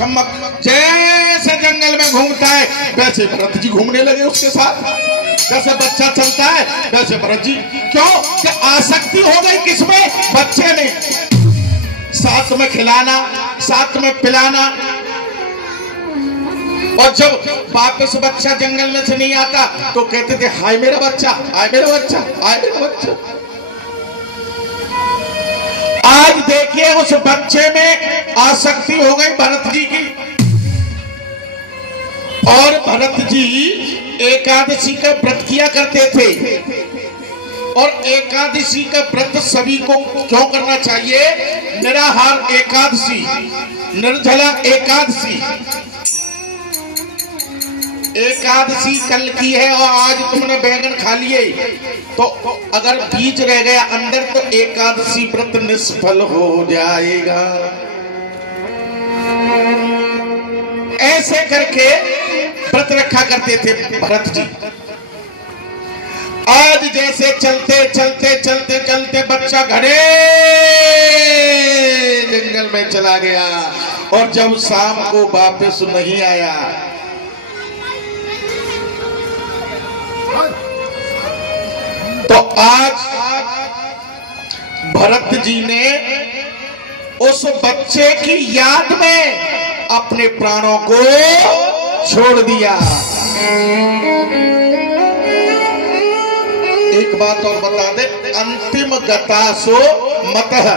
छमक जैसे जंगल में घूमता है वैसे भरत जी घूमने लगे उसके साथ। जैसे बच्चा चलता है वैसे भरत जी, क्यों कि आसक्ति हो गई किसमें, बच्चे में। साथ में खिलाना, साथ में पिलाना। और जब वापस बच्चा जंगल में से नहीं आता तो कहते थे हाय मेरा बच्चा, हाय मेरा बच्चा, हाय मेरा बच्चा। आज देखिए उस बच्चे में आसक्ति हो गई भरत जी की। और भरत जी एकादशी का व्रत किया करते थे। और एकादशी का व्रत सभी को क्यों करना चाहिए? निराहार एकादशी, निर्जला एकादशी। एकादशी कल की है और आज तुमने बैंगन खा लिए तो अगर बीज रह गया अंदर तो एकादशी व्रत निष्फल हो जाएगा। ऐसे करके व्रत रखा करते थे भरत जी। आज जैसे चलते चलते चलते चलते बच्चा घरे जंगल में चला गया और जब शाम को वापस नहीं आया तो आज भरत जी ने उस बच्चे की याद में अपने प्राणों को छोड़ दिया। एक बात और बता दे, अंतिम गतासो मतः,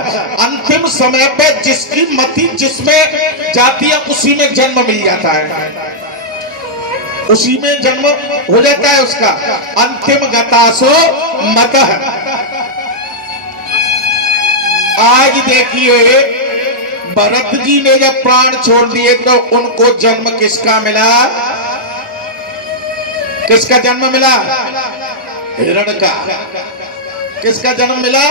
अंतिम समय पे जिसकी मति जिसमें जाती है उसी में जन्म मिल जाता है, उसी में जन्म हो जाता है उसका। अंतिम गतासो मतः। आज देखिए भरत जी ने जब प्राण छोड़ दिए तो उनको जन्म किसका मिला? किसका जन्म मिला? हिरण का। किसका जन्म मिला?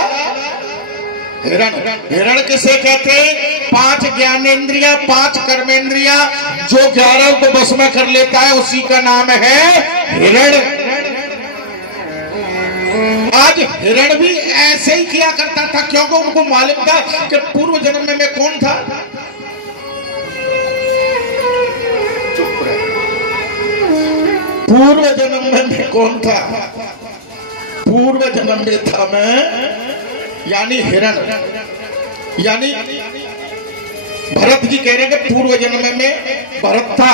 हिरण। हिरण किसे कहते हैं? 5 ज्ञानेंद्रिया, 5 कर्मेंद्रिया, जो 11 को बस में कर लेता है उसी का नाम है हिरण। आज हिरण भी ऐसे ही किया करता था क्योंकि उनको मालूम था कि पूर्व जन्म में मैं कौन था। पूर्व जन्म में मैं कौन था? पूर्व जन्म में था मैं यानी हिरण। यानी भरत जी कह रहे हैं कि पूर्व जन्म में भरत था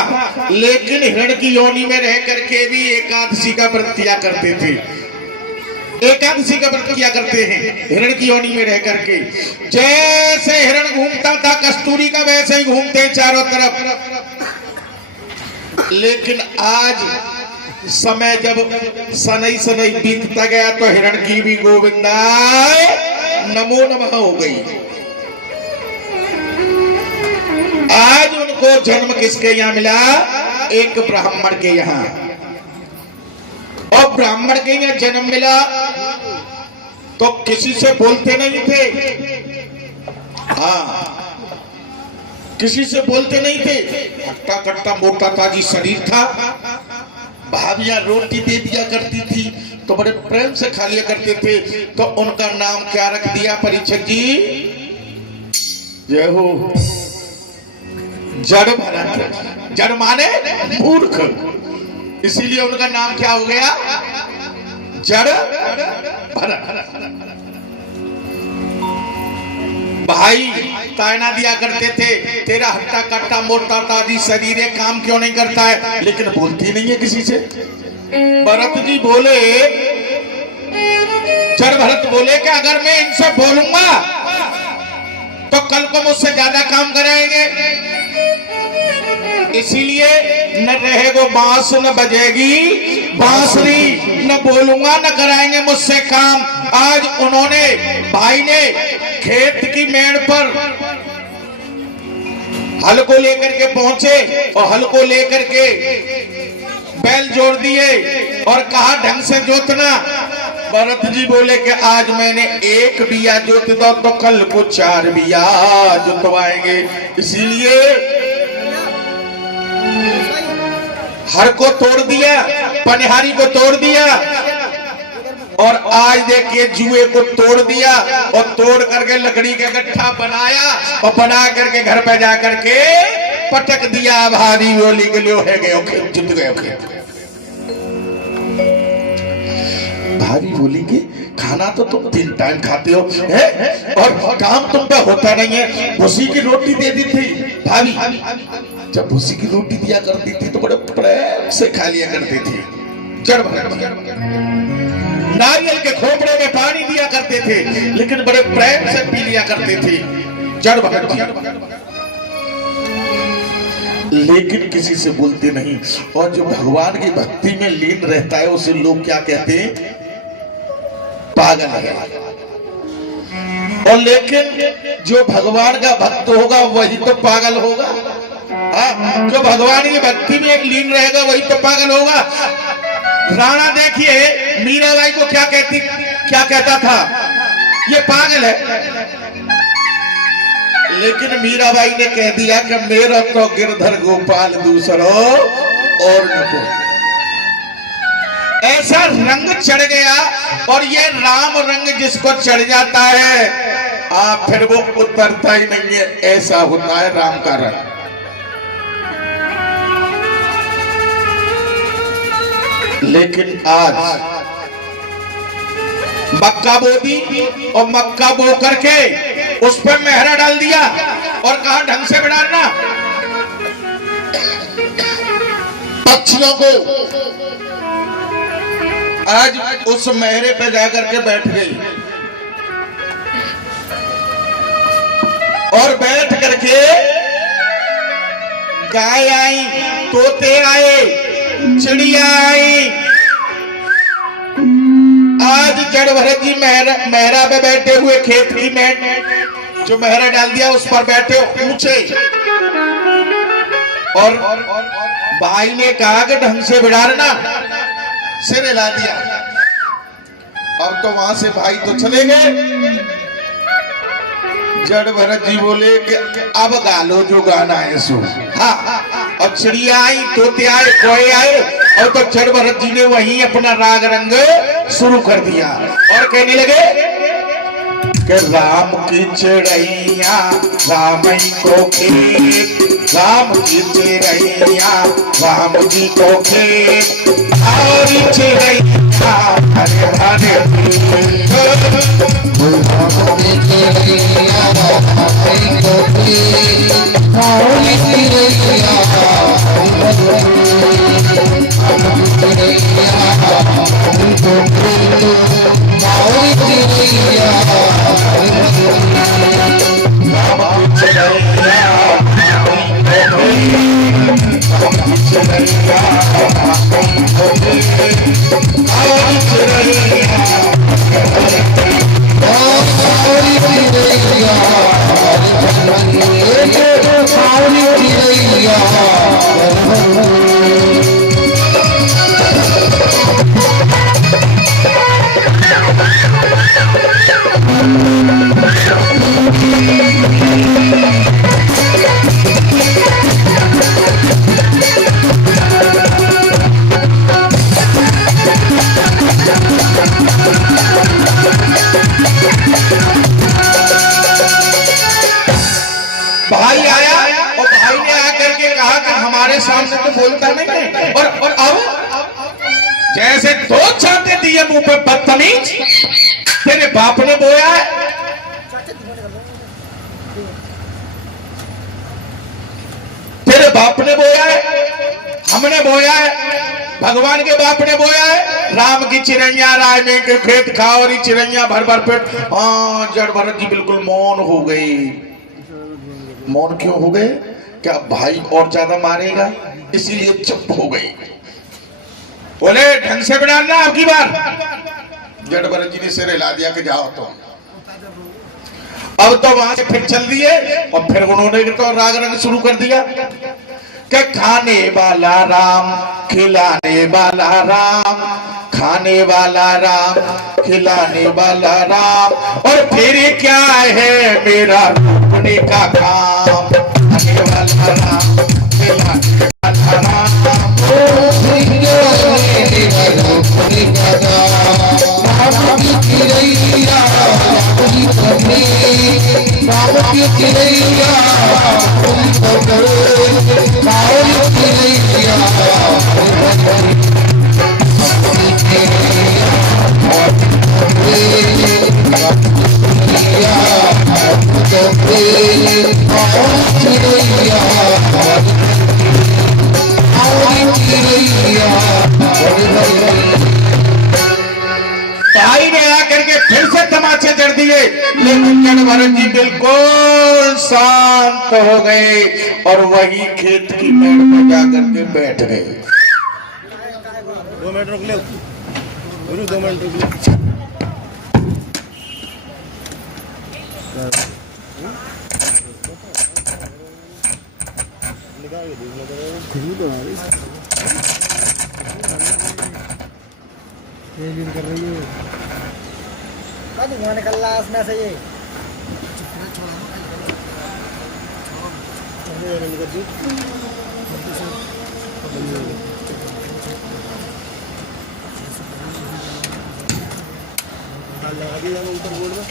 लेकिन हिरण की योनि में रह करके भी एकादशी का व्रत किया करते थे। एकादशी का व्रत किया करते हैं हिरण की योनि में रह करके। जैसे हिरण घूमता था कस्तूरी का वैसे ही घूमते हैं चारों तरफ। लेकिन आज समय जब सनई सनई बीतता गया तो हिरण की भी गोविंदा नमो नमः हो गई। आज उनको जन्म किसके यहाँ मिला? एक ब्राह्मण के यहाँ। और ब्राह्मण के यहाँ जन्म मिला तो किसी से बोलते नहीं थे। हाँ, किसी से बोलते नहीं थे। हट्टा कट्टा मोटा ताजी शरीर था। भाभियां रोटी दे दिया करती थी तो बड़े प्रेम से खा लिया करते थे। तो उनका नाम क्या रख दिया परीक्षक जी? जय हो। जड़ भरत। जड़ माने मूर्ख, इसीलिए उनका नाम क्या हो गया? जड़ भरत। भाई तायना दिया करते थे तेरा हट्टा कट्टा मोटा ताजी शरीर है, काम क्यों नहीं करता है? लेकिन बोलती नहीं है किसी से। भरत जी बोले, जड़ भरत बोले कि अगर मैं इनसे बोलूंगा तो कल को मुझसे ज्यादा काम कराएंगे, इसीलिए न रहेगो बांस न बजेगी बांसुरी, न बोलूंगा न कराएंगे मुझसे काम। आज उन्होंने भाई ने खेत की मेड़ पर हल को लेकर के पहुंचे और हल को लेकर के बैल जोड़ दिए और कहा ढंग से जोतना। भरत जी बोले कि आज मैंने 1 बिया जोत दो तो कल को 4 बिया जोतवाएंगे, इसीलिए हर को तोड़ दिया, पनिहारी को तोड़ दिया और आज देखिए जुए को तोड़ दिया और तोड़ करके लकड़ी का गट्ठा बनाया और बना करके घर पे जा करके पटक दिया भारी बोली गलो है गयो खेत जुट गयो खेत। भारी बोली कि खाना तो तुम 3 टाइम खाते हो है और काम तुम पे होता नहीं है। भूसी की रोटी दे दी थी भाभी, जब भूसी की रोटी दिया करती थी तो बड़े प्रेम से खा लिया करती थी। नारियल के खोपड़े में पानी दिया करते थे लेकिन बड़े प्रेम से पी लिया करते थे। जड़ भगत लेकिन किसी से बोलते नहीं। और जो भगवान की भक्ति में लीन रहता है उसे लोग क्या कहते हैं, पागल है। और लेकिन जो भगवान का भक्त होगा वही तो पागल होगा। जो भगवान की भक्ति में लीन रहेगा वही तो पागल होगा। राणा देखिए मीराबाई को क्या कहता था, ये पागल है। लेकिन मीराबाई ने कह दिया कि मेरा तो गिरधर गोपाल दूसरो और न को। ऐसा रंग चढ़ गया। और ये राम रंग जिसको चढ़ जाता है फिर वो उतरता ही नहीं है। ऐसा होता है राम का रंग। लेकिन आज मक्का बो दी और मक्का बो करके उस पर मेहरा डाल दिया और कहा ढंग से बिडारना। पक्षियों को आज उस मेहरे पे जाकर के बैठ गई और बैठ करके गाय आई, तोते आए, चिड़िया आई। आज जड़ भरत जी मेहरा पे बैठे हुए खेत की में जो मेहरा डाल दिया उस पर बैठे ऊंचे। और भाई ने कहा कि ढंग से बिडारना, सिर हिला दिया। अब तो वहां से भाई तो चले गए। जड़ भरत जी बोले कि अब गालो जो गाना है सो। हाँ, और चिड़िया आई, तोते आए, कोए आए और तो जड़ भरत जी ने वहीं अपना राग रंग शुरू कर दिया और कहने लगे कि राम की चिड़ैया राम को खेत, राम की चिड़ैया राम जी को खेत, और चिड़ैया हरे हरे भाई आया और भाई ने आकर के कहा कि हमारे सामने तो बोलता नहीं है। और अब जैसे 2 चांटे दिए मुंह पे, बदतमीज, तेरे बाप ने बोया है, तेरे बाप ने बोया है, हमने बोया है, भगवान के बाप ने बोया है। राम की चिड़ैया राय में के खेत खाओ और चिड़ैया भर भर पेट। हाँ, जड़ भरत जी बिल्कुल मौन हो गई। मौन क्यों हो गए? क्या भाई और ज्यादा मारेगा इसीलिए चुप हो गई। बोले ढंग से बिडालना आपकी बार। जड़ भरत जी ने सिर हिला दिया कि जाओ। तो अब तो वहां से फिर चल दिए और फिर उन्होंने तो राग रंग शुरू कर दिया कि खाने वाला राम, खिलाने वाला राम, खाने वाला राम, खिलाने वाला राम, और फिर क्या है मेरा रोकने का काम। खाने वाला राम, खिलाने वाला राम, भाई ने आकर के फिर से तमाचे जड़ दिए, लेकिन जड़भरत जी बिल्कुल शांत हो गए और वही खेत की मेड़ में जाकर के बैठ गए। 2 मिनट रुक ले गुरु, 2 मिनट रुक ले। कर रही है धुआं निकल रहा है उसमें से ये आगे जाना ऊपर बोर्ड में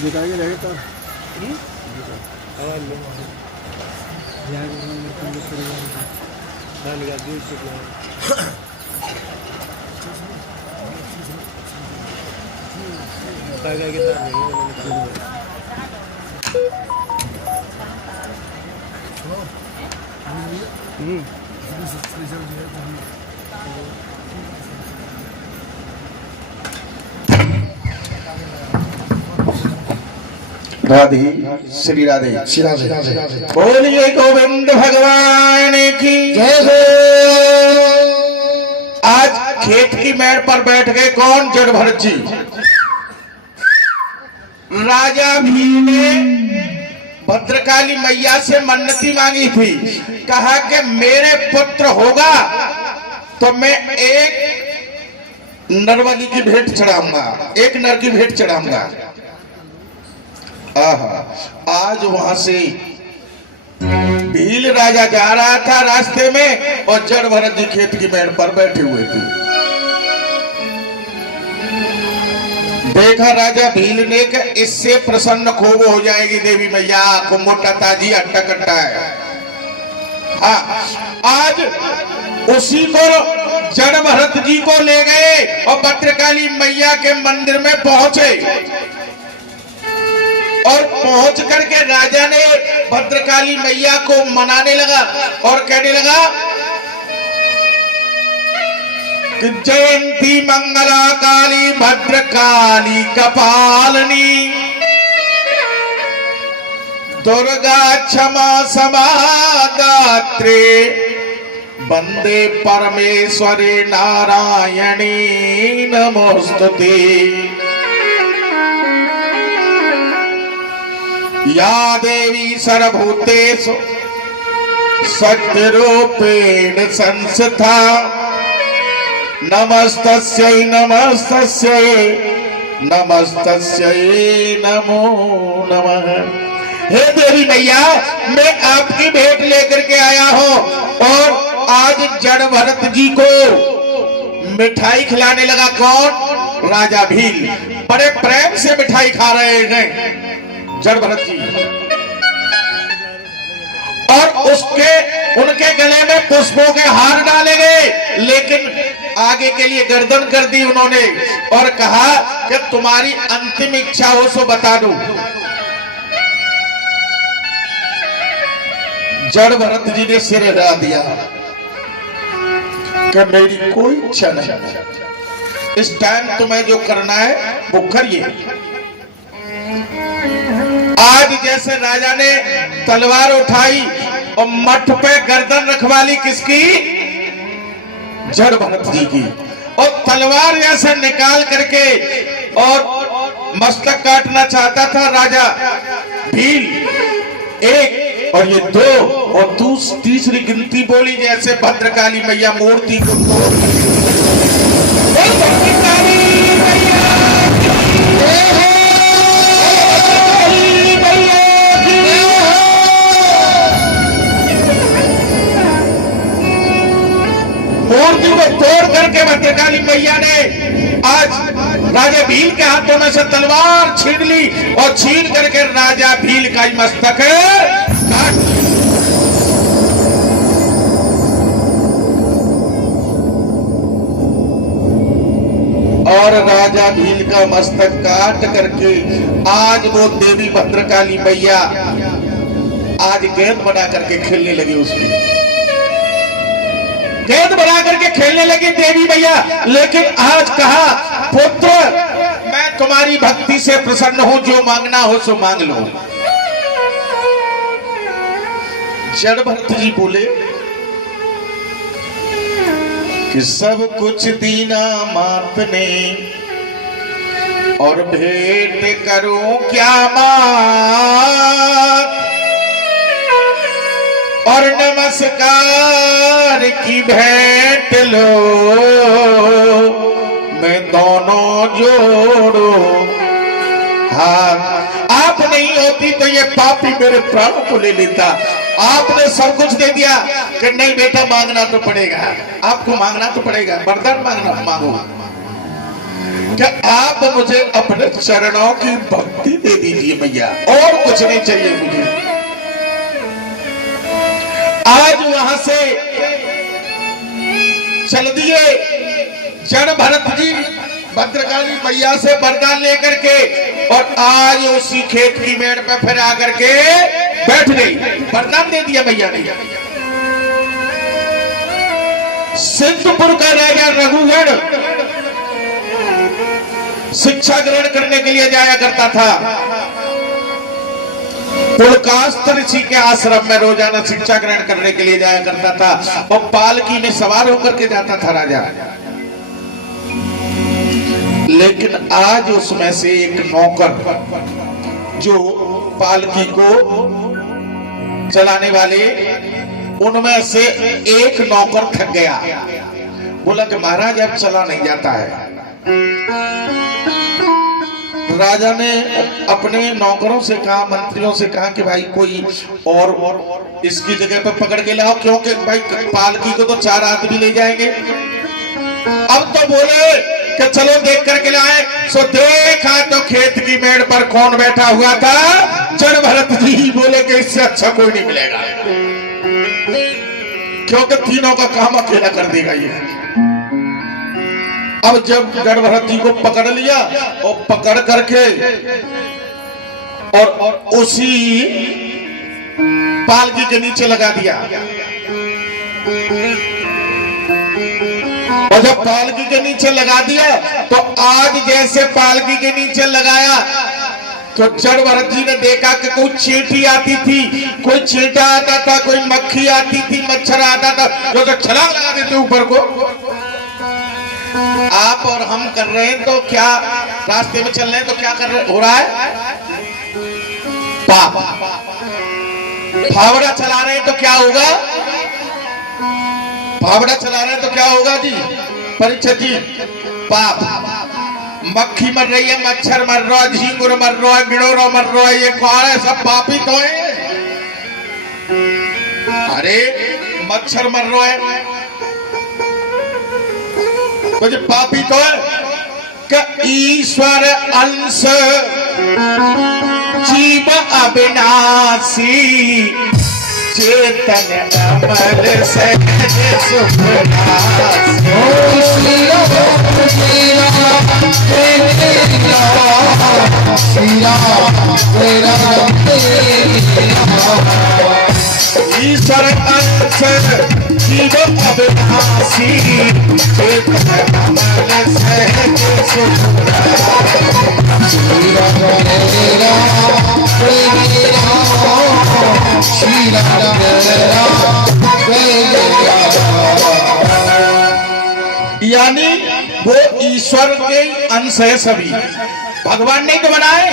दिखाएंगे रहेगा राधे श्री राधे बोलिए गोविंद भगवान की जय हो। आज खेत की मेड़ पर बैठ गए कौन? जड़भरत जी। राजा भील ने भद्रकाली मैया से मन्नती मांगी थी, कहा कि मेरे पुत्र होगा तो मैं एक नरबली की भेंट चढ़ाऊंगा, एक नर की भेंट चढ़ाऊंगा। आज वहां से भील राजा जा रहा था रास्ते में और जड़भरत जी खेत की मेड़ पर बैठे हुए थे। देखा राजा भील ने कि इससे प्रसन्न खूब हो जाएगी देवी मैया, को मोटा ताजी अट्टा कट्टा है। आज उसी को जड़भरत जी को ले गए और भद्रकाली मैया के मंदिर में पहुंचे और पहुंच करके राजा ने भद्रकाली मैया को मनाने लगा और कहने लगा कि जयंती मंगला काली भद्रकाली कपालिनी दुर्गा क्षमा समादात्रे वंदे परमेश्वरे नारायणी नमोस्तुते। या देवी सर्वभूतेषु सत्यरूपेण संस्थिता नमस्तस्यै नमस्तस्यै नमस्तस्यै नमो नमः। हे देवी मैया, मैं आपकी भेंट लेकर के आया हूं और आज जड़भरत जी को मिठाई खिलाने लगा कौन? राजा भील। बड़े प्रेम से मिठाई खा रहे हैं जड़भरत जी और उनके गले में पुष्पों के हार डाले गए, लेकिन आगे के लिए गर्दन कर दी उन्होंने और कहा कि तुम्हारी अंतिम इच्छा हो सो बता दूं। जड़भरत जी ने सिर हिला दिया कि मेरी कोई इच्छा नहीं, इस टाइम तुम्हें जो करना है वो करिए। आज जैसे राजा ने तलवार उठाई और मठ पे गर्दन रखवाली किसकी? जड़भरत जी की। और तलवार जैसे निकाल करके और मस्तक काटना चाहता था राजा भील। एक और ये दो और तीसरी गिनती बोली जैसे भद्रकाली मैया मूर्ति को मूर्ति को तोड़ करके भद्रकाली मैया ने आज राजा भील के हाथों में से तलवार छीन ली और छीन करके राजा भील का ही मस्तक काट। और राजा भील का मस्तक काट करके आज वो देवी भद्रकाली मैया आज गेंद बना करके खेलने लगी, उसमें गेंद बना करके खेलने लगी देवी मैया। लेकिन आज कहा, पुत्र मैं तुम्हारी भक्ति से प्रसन्न हूं, जो मांगना हो सो मांग लो। जड़ भरत जी बोले कि सब कुछ दीना मात ने और भेंट करूं क्या मात, और नमस्कार की भेंट लो, मैं दोनों जोड़ो हाथ। आप नहीं होती तो ये पापी मेरे प्राणों को ले लेता। आपने सब कुछ दे दिया कि नहीं बेटा मांगना तो पड़ेगा, आपको मांगना तो पड़ेगा, वरदान मांगना मांगो। क्या आप मुझे अपने चरणों की भक्ति दे दीजिए मैया, और कुछ नहीं चाहिए मुझे। आज वहां से चल दिए जड़ भरत जी भद्रकाली मैया से वरदान लेकर के, और आज उसी खेत की मेड़ पे फिर आकर के बैठ गई। वरदान दे दिया मैया ने। सिंधुपुर का राजा रघुगण शिक्षा ग्रहण करने के लिए जाया करता था। पुलकास्थ ऋषि के आश्रम में रोजाना शिक्षा ग्रहण करने के लिए जाया करता था, और पालकी में सवार होकर के जाता था राजा। लेकिन आज उसमें से एक नौकर, जो पालकी को चलाने वाले, उनमें से एक नौकर थक गया। बोला कि महाराज अब चला नहीं जाता है। राजा ने अपने नौकरों से कहा, मंत्रियों से कहा कि भाई कोई और इसकी जगह पर पकड़ के लाओ, क्योंकि भाई पालकी को तो 4 आदमी ले जाएंगे। अब तो बोले कि चलो देख करके लाए। सो देखा तो खेत की मेड़ पर कौन बैठा हुआ था? जड़ भरत जी। बोले कि इससे अच्छा कोई नहीं मिलेगा, क्योंकि तीनों का काम अकेला कर देगा ये। अब जब जड़ भरत जी को पकड़ लिया और पकड़ करके और उसी पालकी के नीचे लगा दिया, और जब पालकी के नीचे लगा दिया तो आज जैसे पालकी के नीचे लगाया तो जड़ भरत जी ने देखा कि कोई चींटी आती थी, कोई चींटा आता था, कोई मक्खी आती थी, मच्छर आता था, जो तो छलांग लगा देते ऊपर को। आप और हम कर रहे हैं तो क्या, रास्ते में चल रहे हैं तो क्या कर रहे हो रहा है? पाप। फावड़ा चला रहे हैं तो क्या होगा? फावड़ा चला रहे हैं तो क्या होगा जी परीक्षित जी? पाप। मक्खी मर रही है, मच्छर मर रहा है, झींगुर मर रहा है, गिडोरा मर रहा है, ये कौन है? सब पापी तो है। अरे मच्छर मर रहा है तो जो पापी तो है कि ईश्वर अंश जीव अविनाशी, चेतन अमर सहज ईश्वर अंश जीव अविनाशी, चेतन अमर सहज यानी वो ईश्वर के अंश है सभी। भगवान ने तो बनाए।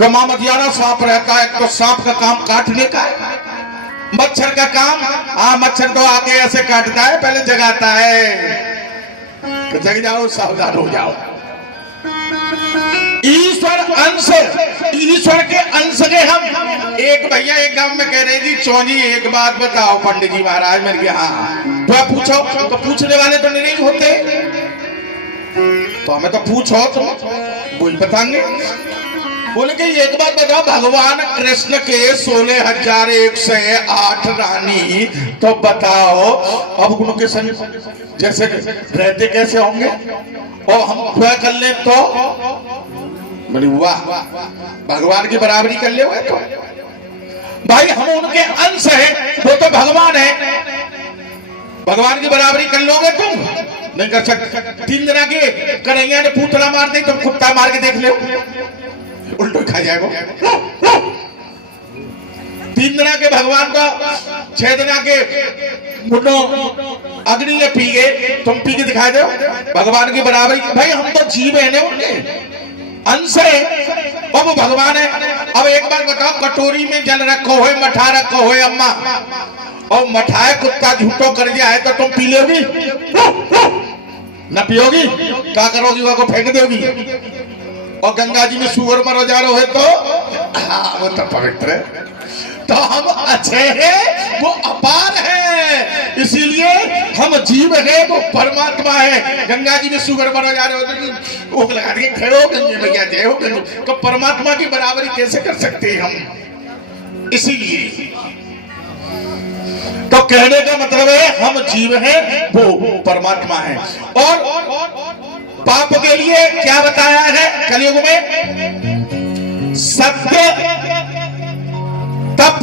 कमा मधियाना सांप रहता है, तो सांप का काम काटने का है। मच्छर का काम, मच्छर तो आके ऐसे काटता है, पहले जगाता है तो जग जाओ, सावधान हो जाओ। ईश्वर अंश, ईश्वर के अंश के हम। एक भैया एक गांव में कह रहे जी, चौजी एक बात बताओ पंडित जी महाराज। मैंने कहा हाँ। तो आप पूछो, तो पूछने वाले तो नहीं होते, तो हमें तो पूछो तो वही बताएंगे। बोले कि एक बात बताओ, भगवान कृष्ण के 16,108 रानी, तो बताओ अब उनके संग जैसे रहते कैसे होंगे, और हम क्या कर ले तो बोले वाह, भगवान की बराबरी कर ले हुए तो भाई हम उनके अंश हैं, वो तो भगवान है, भगवान की बराबरी कर लोगे तुम? नहीं कर सकते। 3 दिन के कन्हैया ने पूतला मार दी, तुम कुत्ता मार के देख लो, उल्टो खा जाएगा। 3 दिन के भगवान का 6 दिन के मुन्नो अग्नि ने पी गए, तुम पी के दिखाई दो भगवान की बराबरी। भाई हम तो जीव है ना, उनके अंश है, और वो भगवान है। अब एक बार बताओ, कटोरी में जल रखो हो, मठा रखो हो अम्मा, और मठाए कुत्ता झूठो कर जाए तो तुम पी लोगी न? पियोगी? क्या करोगी? वो फेंक दोगी। और गंगा जी में सुअर मरो जा रहे हो तो हाँ, वो तो पवित्र है। तो हम अच्छे हैं, वो अपार है, इसीलिए हम जीव है, वो परमात्मा है। गंगा जी में सुअर मरो जा रहे हो तो ओक लगा के खड़े हो, गंगे मैया जय हो गंगे, तो परमात्मा की बराबरी कैसे कर सकते हैं हम? इसीलिए तो कहने का मतलब है हम जीव हैं, वो परमात्मा है। और पाप के लिए क्या बताया है कलयुग में? सत्य, तप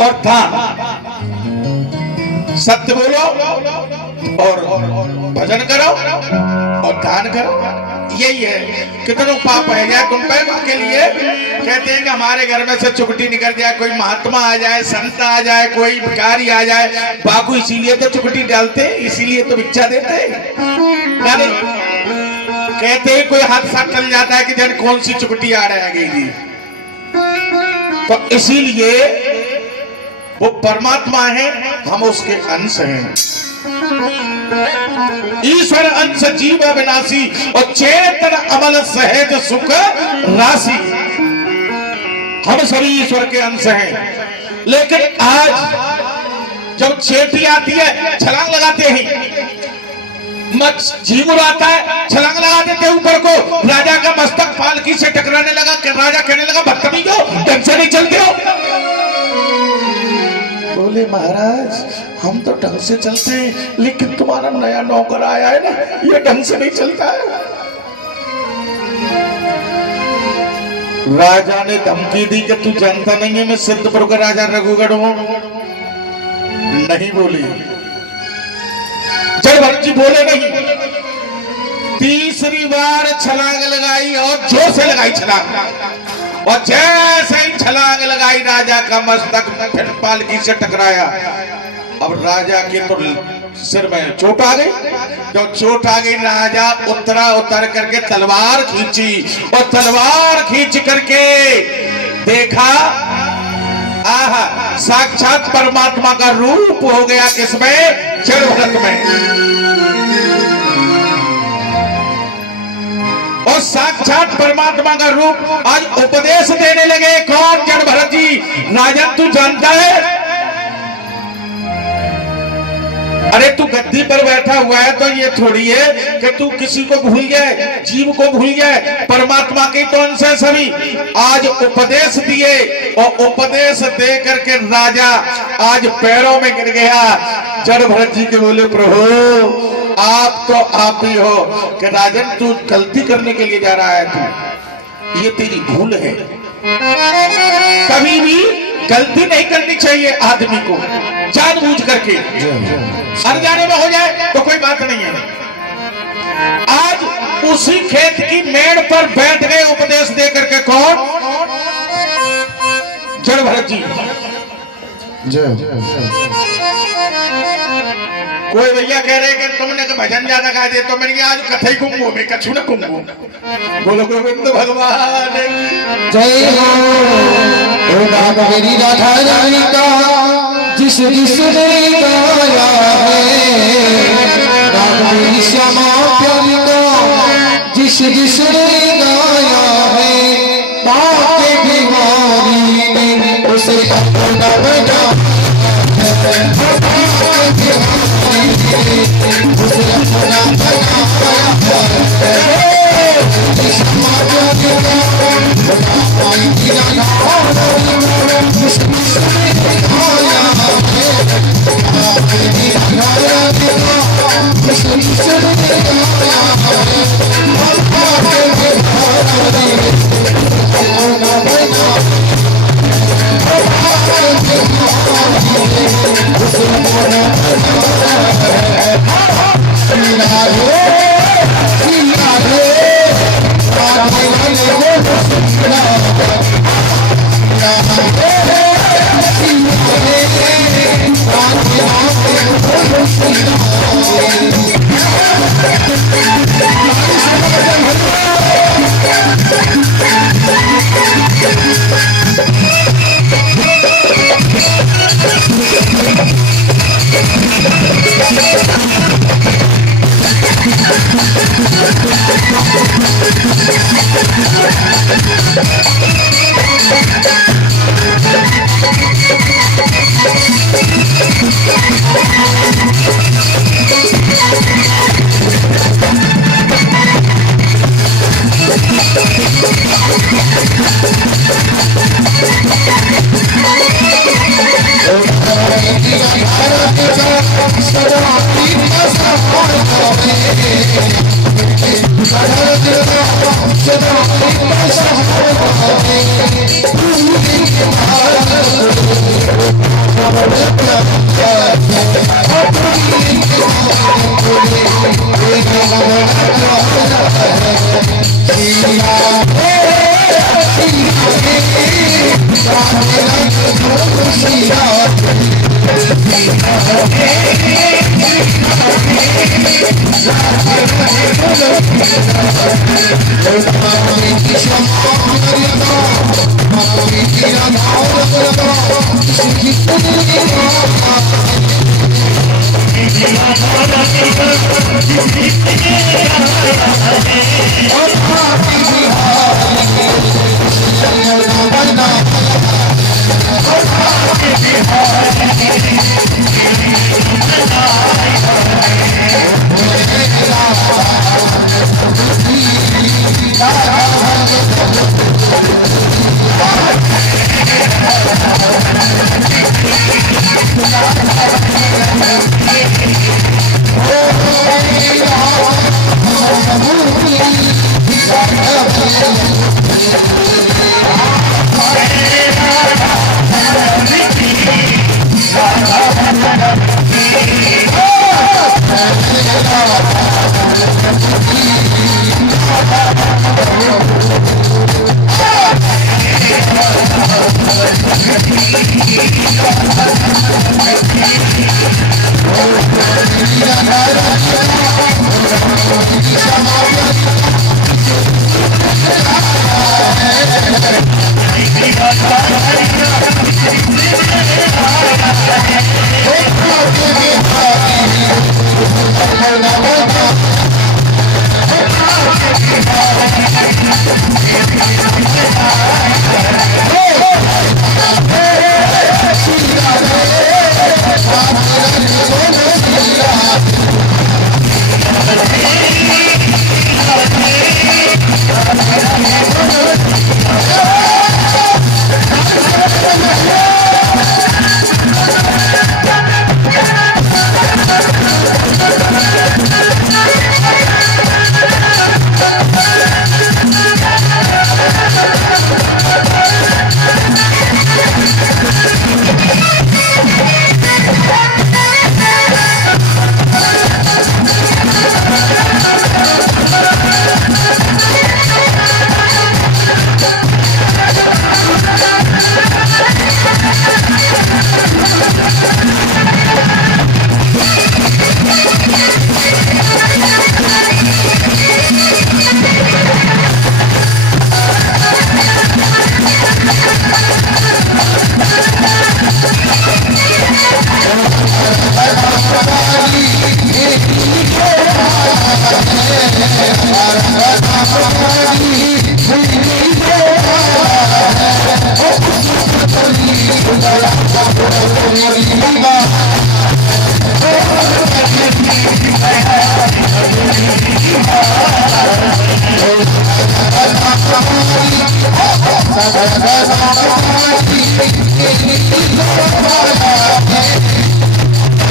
और दान। सत्य बोलो और भजन करो और दान करो, यही है। कितनों पाप है यार तुम पे के लिए। कहते हैं कि हमारे घर में से चुकटी निकल जाए, कोई महात्मा आ जाए, संत आ जाए, कोई भिखारी आ जाए, बाबू इसीलिए तो चुकटी डालते, इसीलिए तो भिक्षा देते। कहते हैं कोई हादसा चल जाता है कि जन कौन सी चुकटी आ रहेगी, तो इसीलिए वो परमात्मा है, हम उसके अंश हैं। ईश्वर अंश जीव अविनाशी, और चेतन अमल सहज सुख राशि। हम सभी ईश्वर के अंश हैं। लेकिन आज जब चेटी आती है, छलांग लगाते हैं, झींगुर आता है, छलांग लगा देते ऊपर को, राजा का मस्तक पालकी से टकराने लगा। राजा कहने लगा बदतमीजो, ढंग से नहीं चलते हो। बोले महाराज हम तो ढंग से चलते हैं, लेकिन तुम्हारा नया नौकर आया है ना, ये ढंग से नहीं चलता है। राजा ने धमकी दी कि तू जानता नहीं है मैं सिद्धपुर का राजा रघुगढ़ हूं। नहीं बोली, जड़भरत जी बोले नहीं। तीसरी बार छलांग लगाई और जोर से लगाई छलांग, और जैसे ही छलांग लगाई राजा का मस्तक फिर पालकी से टकराया। अब राजा के तो सिर में चोट आ गई। जब चोट आ गई, राजा उतर करके तलवार खींची, और तलवार खींच करके देखा, आहा, साक्षात परमात्मा का रूप हो गया किसमें? जड़भरत में। और साक्षात परमात्मा का रूप आज उपदेश देने लगे। कौन? जड़भरत जी। राजन तू जानता है, अरे तू गद्दी पर बैठा हुआ है तो ये थोड़ी है कि तू किसी को भूल जाए, जीव को भूल जाए, परमात्मा के तो अंश है सभी। आज उपदेश दिए, और उपदेश दे करके राजा आज पैरों में गिर गया। जड़भरत जी के बोले प्रभु आप तो आप ही हो, कि राजन तू गलती करने के लिए जा रहा है, तू ये तेरी भूल है। कभी भी गलती नहीं करनी चाहिए आदमी को, जानबूझ करके। अनजाने में हो जाए तो कोई बात नहीं है। आज उसी खेत की मेड़ पर बैठ गए उपदेश दे करके। कौन? जड़भरत जी। कोई भैया कह रहे कि तुमने भजन ज्यादा गा दे, तो मेरी आज कथा ही कुंभो में कछु न कुंभो। बोलो गोविंद भगवान जय हो। मेरी राधा रानी का जिस जिसने गाया है, मेरी श्यामा प्यारी का जिस जिसने गाया है, बाके बीमारी में उसे अपना बना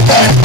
Thank you.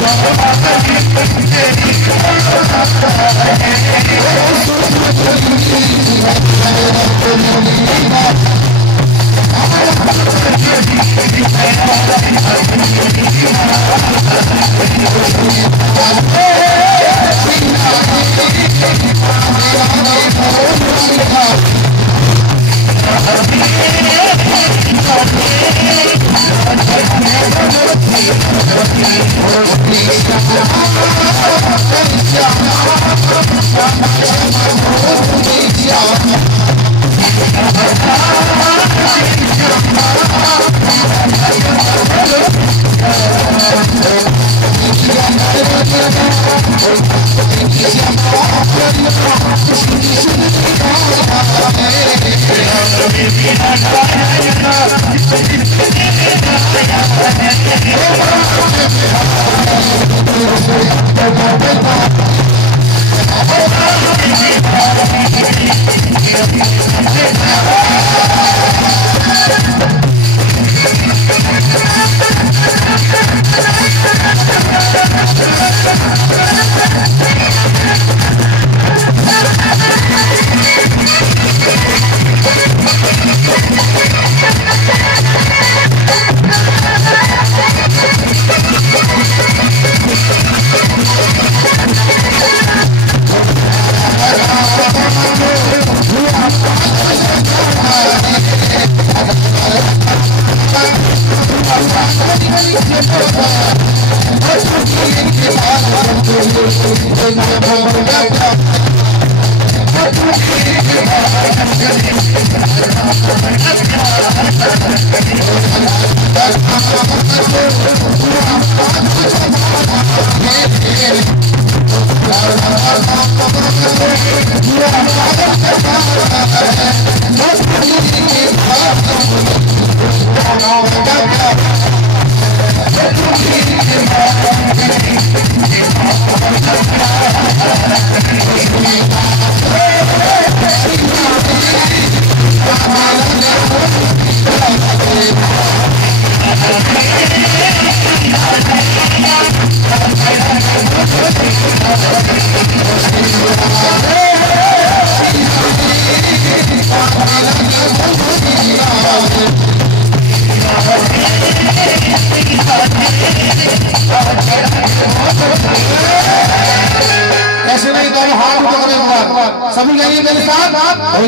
ऐसे नहीं तो हाथ उठा करें एक बार सभी गाइए मेरे साथ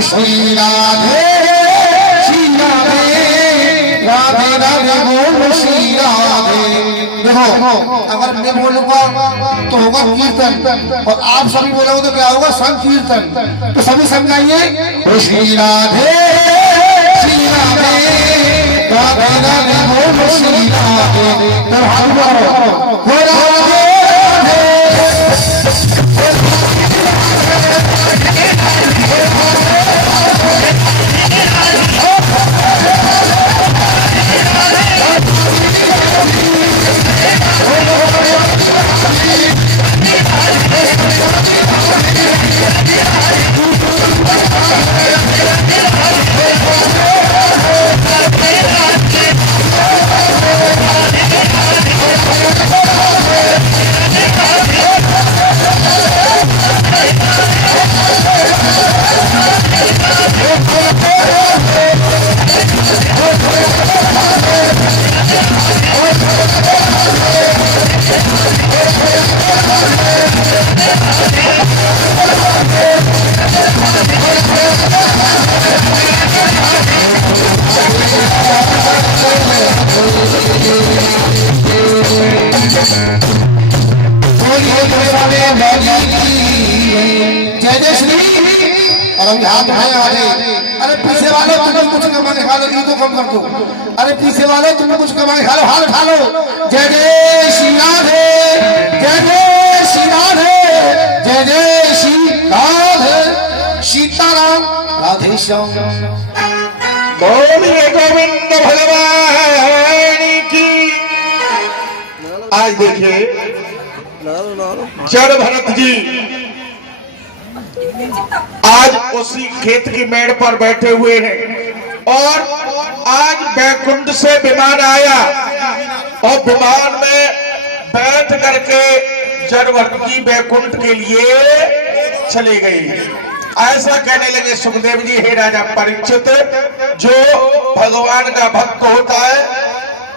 श्री राधे राधे राधे बोल श्री राधे। देखो अगर मैं बोलूंगा तो होगा कीर्तन और आप सभी बोलोगे तो क्या होगा संकीर्तन। तो सभी समझाइए श्री राधे राधे राधे बोल श्री राधे। तो हाथ उठाओ राधे जय श्री और हम हाथ उठाए आ रहे। अरे पीछे वाले तुम कुछ कमा के खा लो, ये तो कम कर दो। अरे पीछे वाले तुम कुछ कमा के खा लो, हाथ उठा लो। जय जय श्री राधे, जय जय श्री राधे, जय जय श्री राधे, सीताराम राधे श्याम। बोलिए गोविंद भगवान की। आज देखिए जड़ भरत जी आज उसी खेत की मेड़ पर बैठे हुए हैं और आज बैकुंठ से विमान आया और विमान में बैठ करके जड़वंती बैकुंठ के लिए चले गए। ऐसा कहने लगे सुखदेव जी, हे राजा परीक्षित, जो भगवान का भक्त होता है,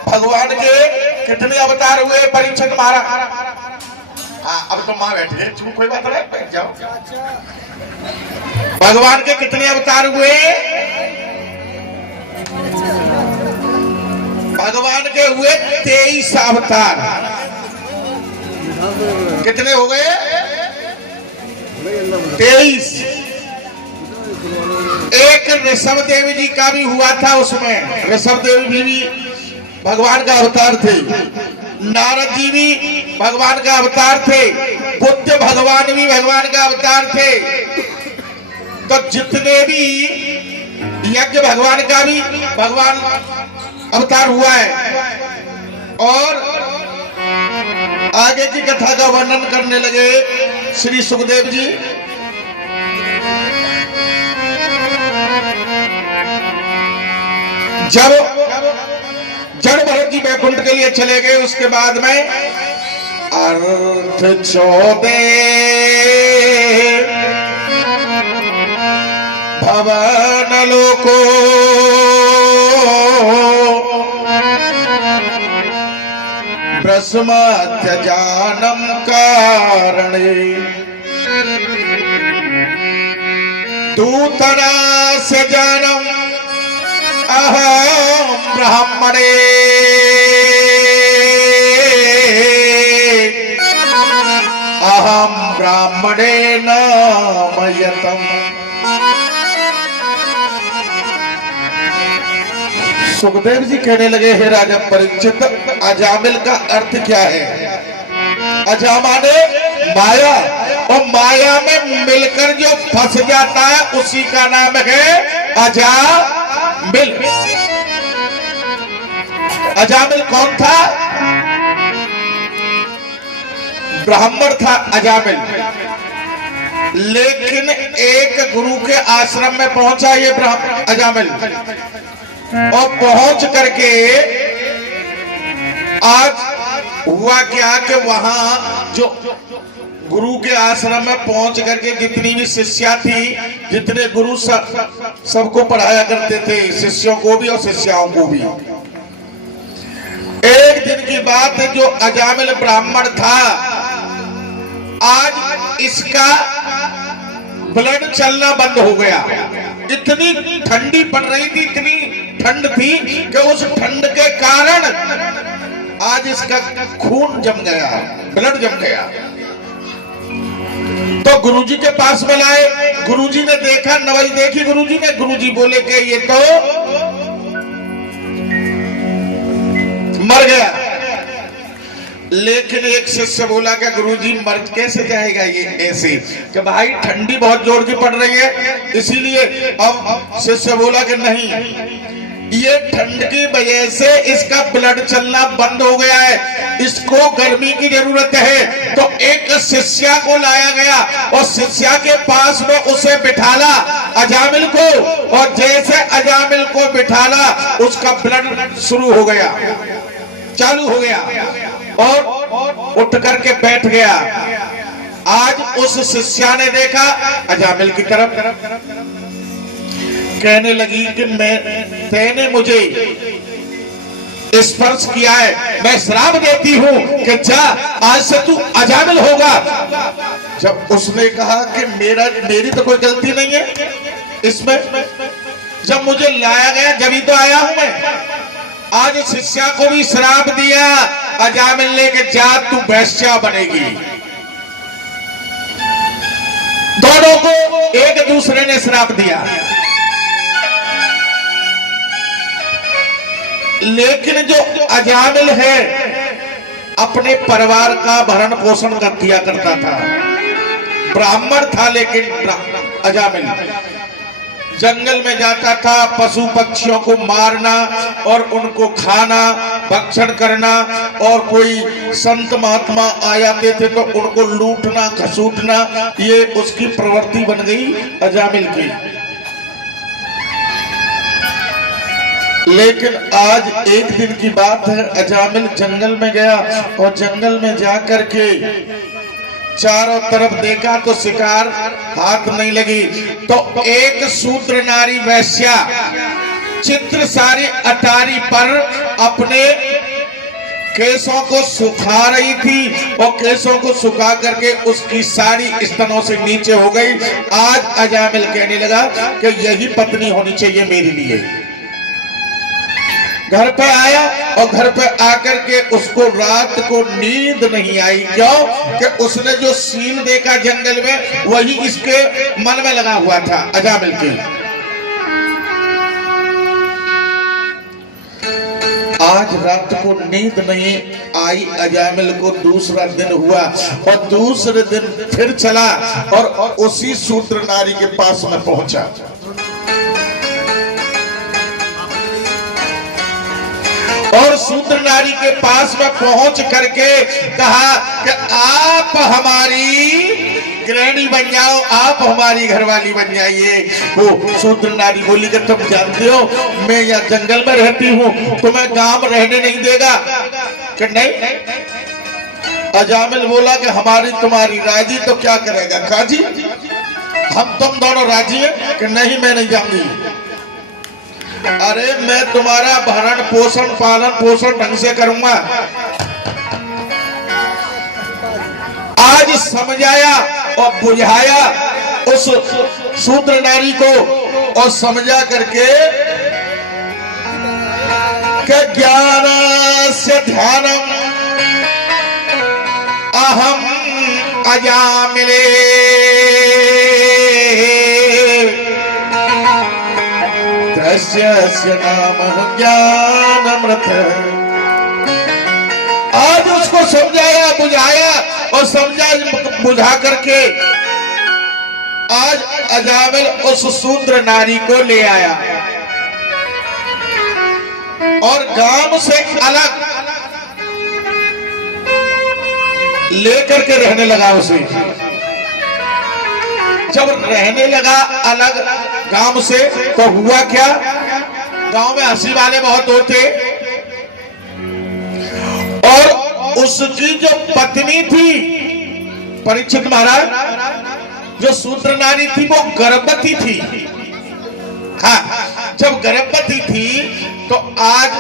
भगवान के कितने अवतार हुए परीक्षित महाराज? अब तो मां बैठी है, चुप, कोई बात नहीं, बैठ जाओ। भगवान के कितने अवतार हुए? भगवान के हुए 23 अवतार। कितने हो गए? 23। एक ऋषभ देवी जी का भी हुआ था, उसमें ऋषभ देवी भी भगवान का अवतार थे, नारद जी भी भगवान का अवतार थे, बुद्ध भगवान भी भगवान का अवतार थे। तो जितने भी यज्ञ भगवान का भी भगवान अवतार हुआ है। और आगे की कथा का वर्णन करने लगे श्री सुखदेव जी। जब जड़ भरत जी बैकुंठ के लिए चले गए, उसके बाद में अर्थ 14 भवन लोको ब्रह्मत्य जानम कारणे दूतना से जानम अहम ब्राह्मणे अहम ब्राह्मणे नामयतम। सुखदेव जी कहने लगे, हे राजा परीक्षित, अजामिल का अर्थ क्या है? अजामा ने माया, और माया में मिलकर जो फंस जाता है उसी का नाम है अजामिल। अजामिल कौन था? ब्राह्मण था अजामिल, लेकिन एक गुरु के आश्रम में पहुंचा ये ब्राह्मण अजामिल, और पहुंच करके आज हुआ क्या कि वहां जो गुरु के आश्रम में पहुंच करके जितनी भी शिष्या थी, जितने गुरु सबको पढ़ाया करते थे, शिष्यों को भी और शिष्याओं को भी। एक दिन की बात है, जो अजामिल ब्राह्मण था, आज इसका ब्लड चलना बंद हो गया। इतनी ठंडी पड़ रही थी, इतनी ठंड थी कि उस ठंड के कारण आज इसका खून जम गया, ब्लड जम गया। तो गुरुजी के पास में लाए, गुरुजी ने देखा, नवज देखी गुरुजी ने, गुरुजी बोले कि ये तो मर गया। लेकिन एक शिष्य बोला कि गुरुजी मर कैसे जाएगा ये ऐसे? कि भाई ठंडी बहुत जोर की पड़ रही है, इसीलिए। अब शिष्य बोला कि नहीं, ये ठंड की वजह से इसका ब्लड चलना बंद हो गया है, इसको गर्मी की जरूरत है। तो एक शिष्या को लाया गया और शिष्या के पास में उसे बिठाला, अजामिल को, और जैसे अजामिल को बिठाला उसका ब्लड शुरू हो गया, चालू हो गया, और उठ करके बैठ गया। आज उस शिष्या ने देखा अजामिल की तरफ, कहने लगी कि तेने मुझे स्पर्श किया है, मैं श्राप देती हूं कि जा, आज से तू अजामिल होगा। जब उसने कहा कि मेरी तो कोई गलती नहीं है इसमें, जब मुझे लाया गया जब तो आया हूं मैं। आज शिष्या को भी श्राप दिया, अजामिल लेके जा, तू वैश्या बनेगी। दोनों को एक दूसरे ने श्राप दिया। लेकिन जो अजामिल है अपने परिवार का भरण पोषण किया करता था, ब्राह्मण था, लेकिन अजामिल जंगल में जाता था, पशु पक्षियों को मारना और उनको खाना, भक्षण करना, और कोई संत महात्मा आ जाते थे तो उनको लूटना घसूटना, ये उसकी प्रवृत्ति बन गई अजामिल की। लेकिन आज एक दिन की बात है, अजामिल जंगल में गया और जंगल में जाकर के चारों तरफ देखा तो शिकार हाथ नहीं लगी। तो एक शूद्र नारी वैश्या चित्र सारी अटारी पर अपने केसों को सुखा रही थी और केसों को सुखा करके उसकी साड़ी स्तनों से नीचे हो गई। आज अजामिल कहने लगा कि यही पत्नी होनी चाहिए मेरे लिए। घर पे आया और घर पे आकर के उसको रात को नींद नहीं आई। क्यों? कि उसने जो सीन देखा जंगल में वही इसके मन में लगा हुआ था अजामिल के। आज रात को नींद नहीं आई अजामिल को। दूसरा दिन हुआ और दूसरे दिन फिर चला और उसी शूद्र नारी के पास में पहुंचा। और शूद्र नारी के पास में पहुंच करके कहा कि आप हमारी गृहिणी बन जाओ, आप हमारी घरवाली बन जाइए। वो शूद्र नारी बोली कि तुम जानते हो मैं यहाँ जंगल में रहती हूँ, तुम्हें गांव में रहने नहीं देगा। कि नहीं। अजामिल बोला कि हमारी तुम्हारी राजी तो क्या करेगा काजी, हम तुम दोनों राजी हैं? कि नहीं मैं नहीं जाऊंगी। अरे मैं तुम्हारा भरण पोषण पालन पोषण ढंग से करूंगा। आज समझाया और बुझाया उस शूद्र नारी को और समझा करके कि ज्ञान से ध्यानम अहम अजामिले दृश्य नाम ज्ञानमृत। आज उसको समझाया बुझाया और समझा बुझा करके आज अजामिल उस शूद्र नारी को ले आया और गांव से अलग लेकर के रहने लगा उसे। जब रहने लगा अलग गांव से तो हुआ क्या, गांव में हंसी वाले बहुत होते और उसकी जो पत्नी थी परीक्षित महाराज, जो शूद्र नारी थी वो गर्भवती थी। हाँ, जब गर्भवती थी तो आज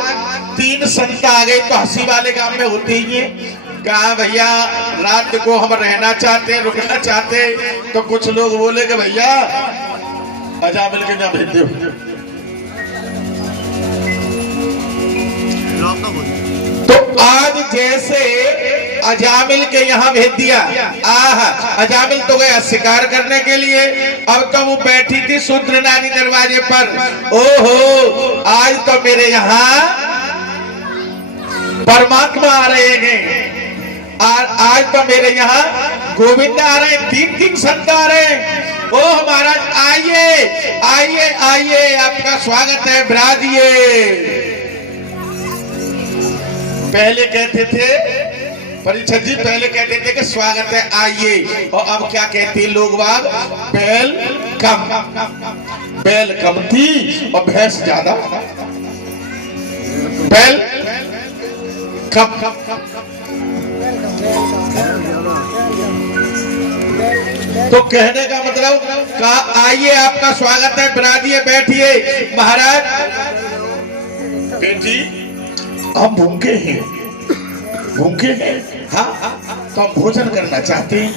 3 संता आ गए तो हंसी वाले गांव में होते ही है। कहा भैया रात को हम रहना चाहते हैं, रुकना चाहते हैं। तो कुछ लोग बोले कि भैया अजामिल के यहाँ भेज दो। तो आज जैसे अजामिल के यहाँ भेज दिया, अजामिल तो गया शिकार करने के लिए। अब तो वो बैठी थी शूद्र नारी दरवाजे पर। ओहो, आज तो मेरे यहाँ परमात्मा आ रहे हैं, आज तो मेरे यहाँ गोविंद आ रहे हैं, 3 संत आ रहे हैं। ओ महाराज आइए आइए आइए, आपका स्वागत है, विराजिए। पहले कहते थे परीक्षित जी, पहले कहते थे कि स्वागत है आइए, और अब क्या कहते हैं लोग बाग, बैल कम थी और भैंस ज्यादा। बैल कम तो कहने का मतलब कहा आइए आपका स्वागत है, विराजिए, बैठिए। महाराज बेटी हम भूखे हैं, भूखे हैं। हाँ, तो हम भोजन करना चाहते हैं।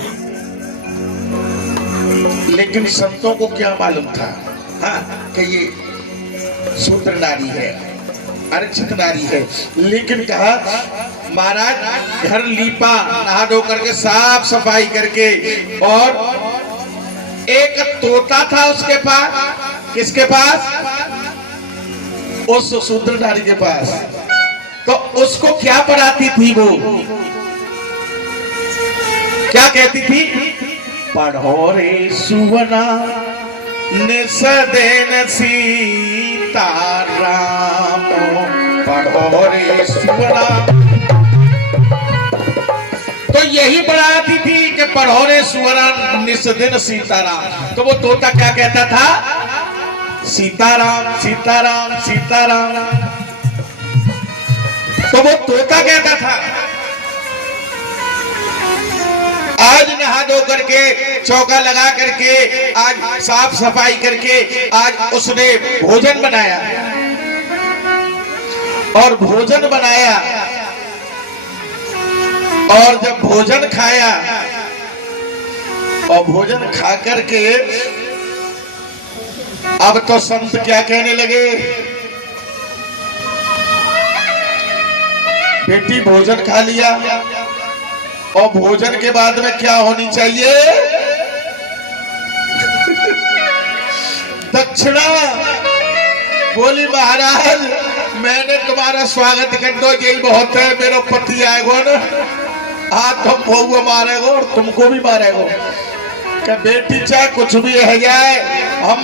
लेकिन संतों को क्या मालूम था हाँ कि ये शूद्र नारी है, अर्चित नारी है। लेकिन कहा महाराज घर लीपा, नहा धो करके साफ सफाई करके, और एक तोता था उसके पास। किसके पास? उस शूद्र नारी के पास। तो उसको क्या पढ़ाती थी वो, क्या कहती थी? पढ़ो रे सुवना निसदेन सीताराम, पढ़ो रे सुवना। तो यही पढ़ाती थी कि पढ़ो रे सुवना निसदिन सीताराम। तो वो तोता क्या कहता था सीताराम सीताराम सीताराम। तो वो तोता कहता था आज नहा धो करके चौका लगा करके आज साफ सफाई करके आज उसने भोजन बनाया और भोजन बनाया और जब भोजन खाया और भोजन खा करके अब तो संत क्या कहने लगे, बेटी भोजन खा लिया और भोजन के बाद में क्या होनी चाहिए, दक्षिणा। बोली महाराज मैंने तुम्हारा स्वागत कर दो यही बहुत है, मेरा पति आएगा ना आज तुम बहुआ मारेगो और तुमको भी मारेगो। क्या बेटी चाहे कुछ भी है जाए हम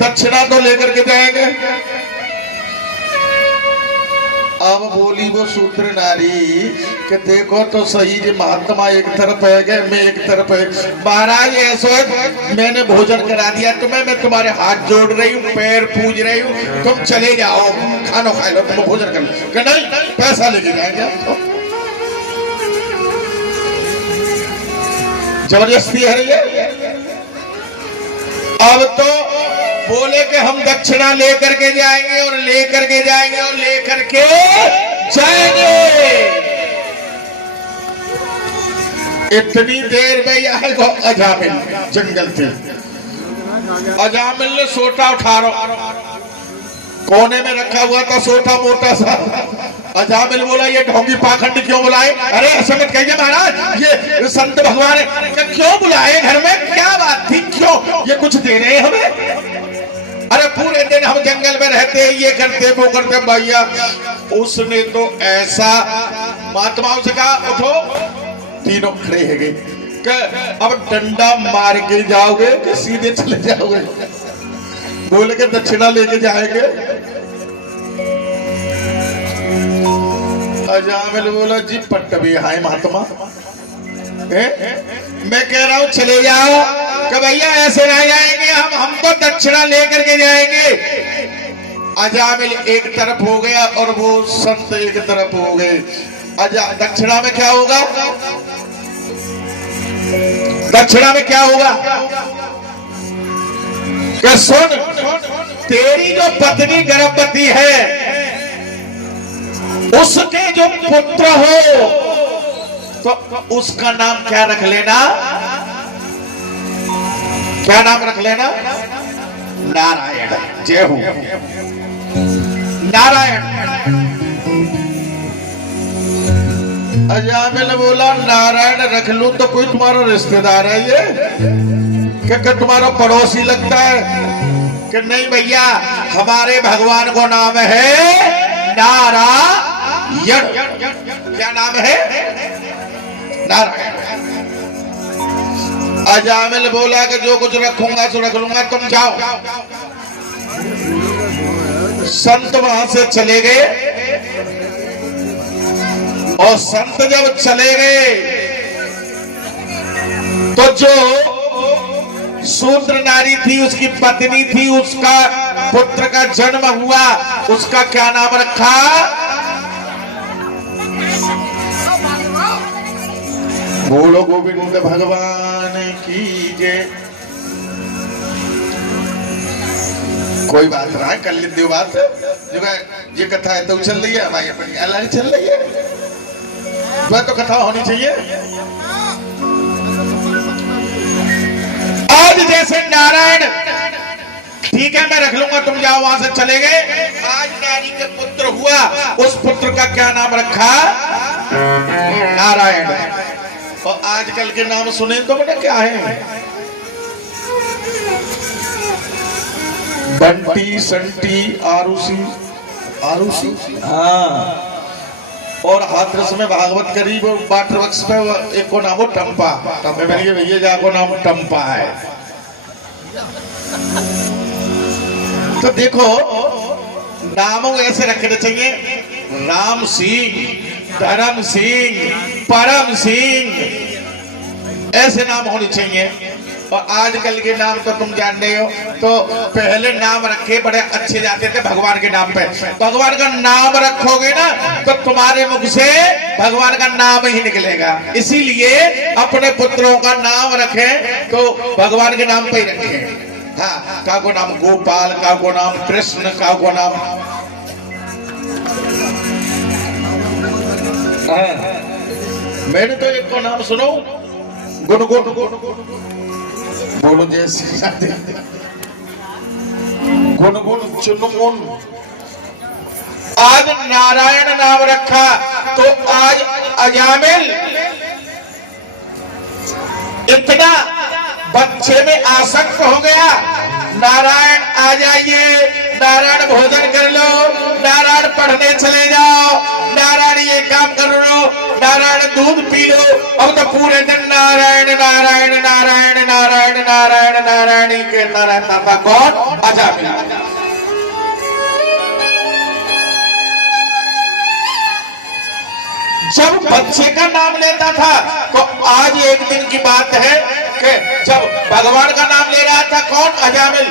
दक्षिणा तो लेकर के जाएंगे। अब बोली वो सूत्र नारी कि देखो तो सही जी महात्मा एक तरफ है गए मैं एक तरफ है। महाराज ऐसा मैंने भोजन करा दिया तुम्हें, मैं तुम्हारे हाथ जोड़ रही हूँ पैर पूज रही हूँ, तुम चले जाओ खाना खा लो तुम भोजन कर लो। कि नहीं पैसा लेके जाएंगे तो जबरदस्ती है ये। अब तो बोले कि हम दक्षिणा लेकर के जाएंगे और लेकर के जाएंगे और लेकर के जाएंगे। इतनी देर में आएगा अजामिल जंगल से। अजामिल ने सोटा उठा कोने में रखा हुआ था सोटा मोटा सा। अजामिल बोला ये ढोंगी पाखंड क्यों बुलाए? अरे ऐसे मत कहिए महाराज ये संत भगवान है। क्यों बुलाए घर में क्या बात थी, क्यों ये कुछ दे रहे हमें? अरे पूरे दिन हम जंगल में रहते ये करते वो करते। भैया उसने तो ऐसा महात्माओं से कहा उठो, तीनों खड़े है गए। अब डंडा मार के जाओगे कि सीधे चले जाओगे? बोले के दक्षिणा लेके जाएंगे। अजामिल बोला जी पट्ट भी हाय महात्मा मैं कह रहा हूं चले जाओ। कि भैया ऐसे नहीं जाएंगे हम तो दक्षिणा लेकर के जाएंगे। अजामिल एक तरफ हो गया और वो संत एक तरफ हो गए। दक्षिणा में क्या होगा, दक्षिणा में क्या होगा? कि सुन तेरी जो पत्नी गर्भवती है उसके जो पुत्र हो तो उसका नाम क्या रख लेना, क्या नाम रख लेना? नारायण। जय हो नारायण। अजामिल बोला नारायण रख लूं तो कोई तुम्हारा रिश्तेदार है ये क्या तुम्हारा पड़ोसी लगता है? कि नहीं भैया हमारे भगवान को नाम है नारायण। क्या नाम है? नारायण। अजामिल बोला कि जो कुछ रखूंगा सो रख लूंगा, तुम जाओ। संत वहां से चले गए और संत जब चले गए तो जो शूद्र नारी थी उसकी पत्नी थी उसका पुत्र का जन्म हुआ, उसका क्या नाम रखा? बोलो गोविंद भगवान की जय। कोई बात ना कर लेते हो बात जो ये कथा है तो चल रही है हमारी अपनी अलग चल रही है तो कथा होनी चाहिए। आज जैसे नारायण ठीक है मैं रख लूंगा तुम जाओ वहां से चले गए। आज नारी के पुत्र हुआ, उस पुत्र का क्या नाम रखा? नारायण। और आजकल के नाम सुने तो बेटा क्या है? बंटी संटी आरुषि आरुषि। हाँ और हाथरस में भागवत करीब वाटर वक्स पे एक को नाम हो टंपा। टंपे में भैया जाको नाम टंपा है। तो देखो नामों ऐसे रखने चाहिए, राम सिंह, धर्म सिंह, परम सिंह, ऐसे नाम होने चाहिए। और आजकल के नाम तो तुम जानते हो, तो पहले नाम रखे बड़े अच्छे जाते थे भगवान के नाम पे। भगवान का नाम रखोगे ना तो तुम्हारे मुख से भगवान का नाम ही निकलेगा। इसीलिए अपने पुत्रों का नाम रखें तो भगवान के नाम पे ही रखें। हाँ, का को नाम गोपाल, का को नाम कृष्ण, का को नाम मैंने तो एक को नाम सुनो, गुनगुन। बोलो जैसे गुनगुन, चुनमुन। आज नारायण नाम रखा तो आज अजामिल इतना बच्चे में आसक्त हो गया। नारायण आ जाइए, नारायण भोजन कर लो, नारायण पढ़ने चले जाओ, नारायण ये काम कर लो, नारायण दूध पी लो। अब तो पूरे दिन नारायण नारायण नारायण नारायण नारायण नारायण ही कहता रहता था। कौन? अजामिल। जब बच्चे का नाम लेता था तो आज एक दिन की बात है कि जब भगवान का नाम ले रहा था कौन? अजामिल।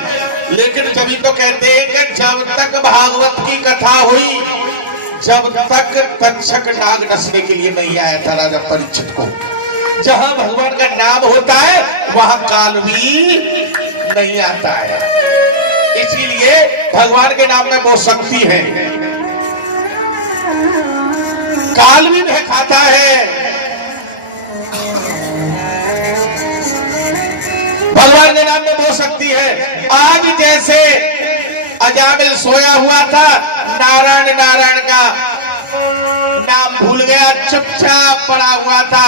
लेकिन जब तो कहते हैं कि जब तक भागवत की कथा हुई, जब तक तक्षक नाग नसने के लिए नहीं आया था राजा परीक्षित को। जहां भगवान का नाम होता है वहां काल भी नहीं आता है। इसीलिए भगवान के नाम में वो शक्ति है, काल भी नहीं खाता है। भगवान के नाम में वो शक्ति है। आज जैसे अजामिल सोया हुआ था, नारायण नारायण का नाम भूल गया, चुपचाप पड़ा हुआ था।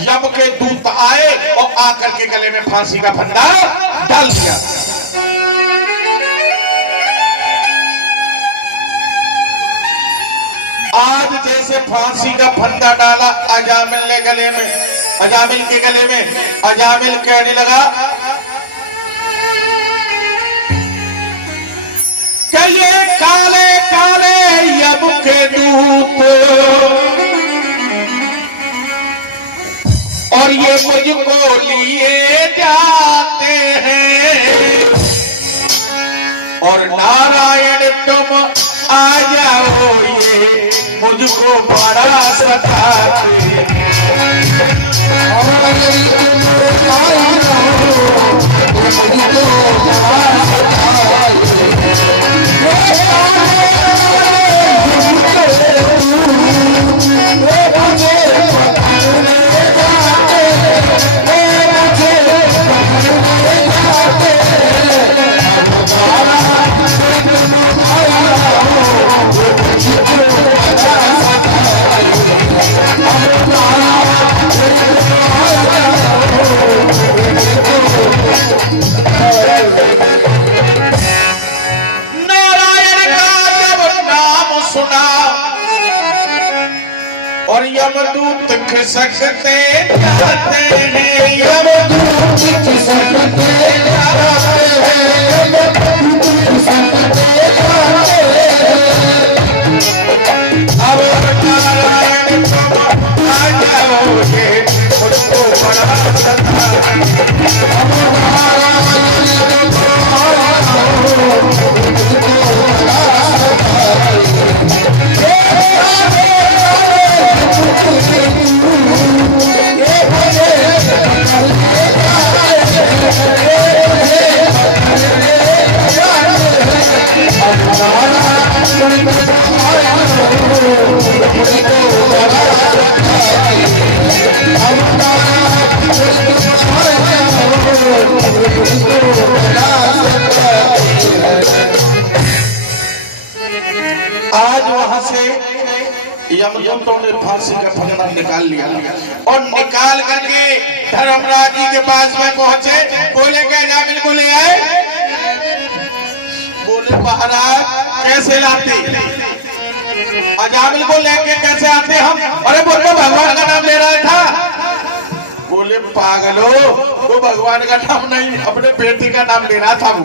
यम के दूत आए और आकर के गले में फांसी का फंदा डाल दिया। आज जैसे फांसी का फंदा डाला अजामिल ने गले में, अजामिल के गले में, अजामिल कहने लगा कि ये काले काले यम के दूत और ये मुझको लिए जाते हैं और नारायण तुम आ जाओ, ये मुझको बड़ा सताते और यमदूत खिसकते जाते हैं, यमदूत खिसकते जाते हैं, यमदूत खिसकते जाते हैं। अब नारायण तुम आ जाओगे, मुझको बड़ा सताते आज वहां से यमदूतों ने फांसी का फंदा निकाल लिया और निकाल करके धर्मराज जी के पास में पहुंचे। बोले क्या अजामिल को ले आए? बोले महाराज कैसे लाते? अजामिल को लेके कैसे आते हम? अरे बोले भगवान का नाम ले रहा था। बोले पागलो, वो भगवान का नाम नहीं, अपने बेटी का नाम ले रहा था। वो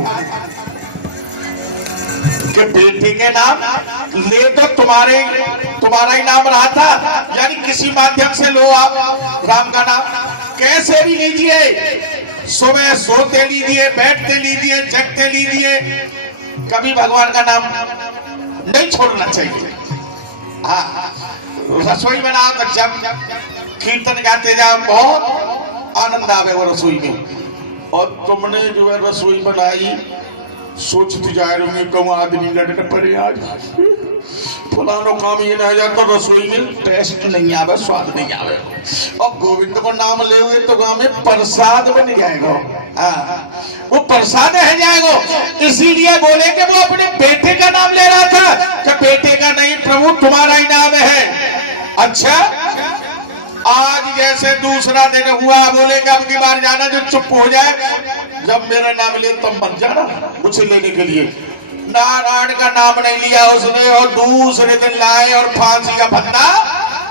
कि बेटी के नाम ले तो तुम्हारा ही नाम रहा था, यानी किसी माध्यम से लो आप राम का नाम। कैसे भी लीजिए, सुबह सोते लीजिए, बैठते लीजिए, जगते लीजिए, कभी भगवान का नाम नहीं छोड़ना चाहिए। हाँ, रसोई बनाओ तो जब कीर्तन गाते जाओ, बहुत आनंद आवे वो रसोई में। और तुमने जो है रसोई बनाई, सोचती जा रही हूँ कहूँ आदमी लड़ने पड़े, आज फलानो काम ये नहीं जाता, रसोई में टेस्ट नहीं आवे, स्वाद नहीं आवे। और गोविंद को नाम ले हुए तो गाँव में प्रसाद बन जाएगा। हाँ, वो प्रसाद है जाएगा। इसीलिए बोले कि वो अपने बेटे का नाम ले रहा था, कि बेटे का नहीं प्रभु तुम्हारा ही नाम है। अच्छा, आज जैसे दूसरा दिन हुआ, बोले कि अब की बार जाना जो चुप हो जाए, जब मेरा नाम ले तब मत जाना मुझे लेने के लिए। नारायण का नाम नहीं लिया उसने, और दूसरे दिन लाए और फांसी का फंदा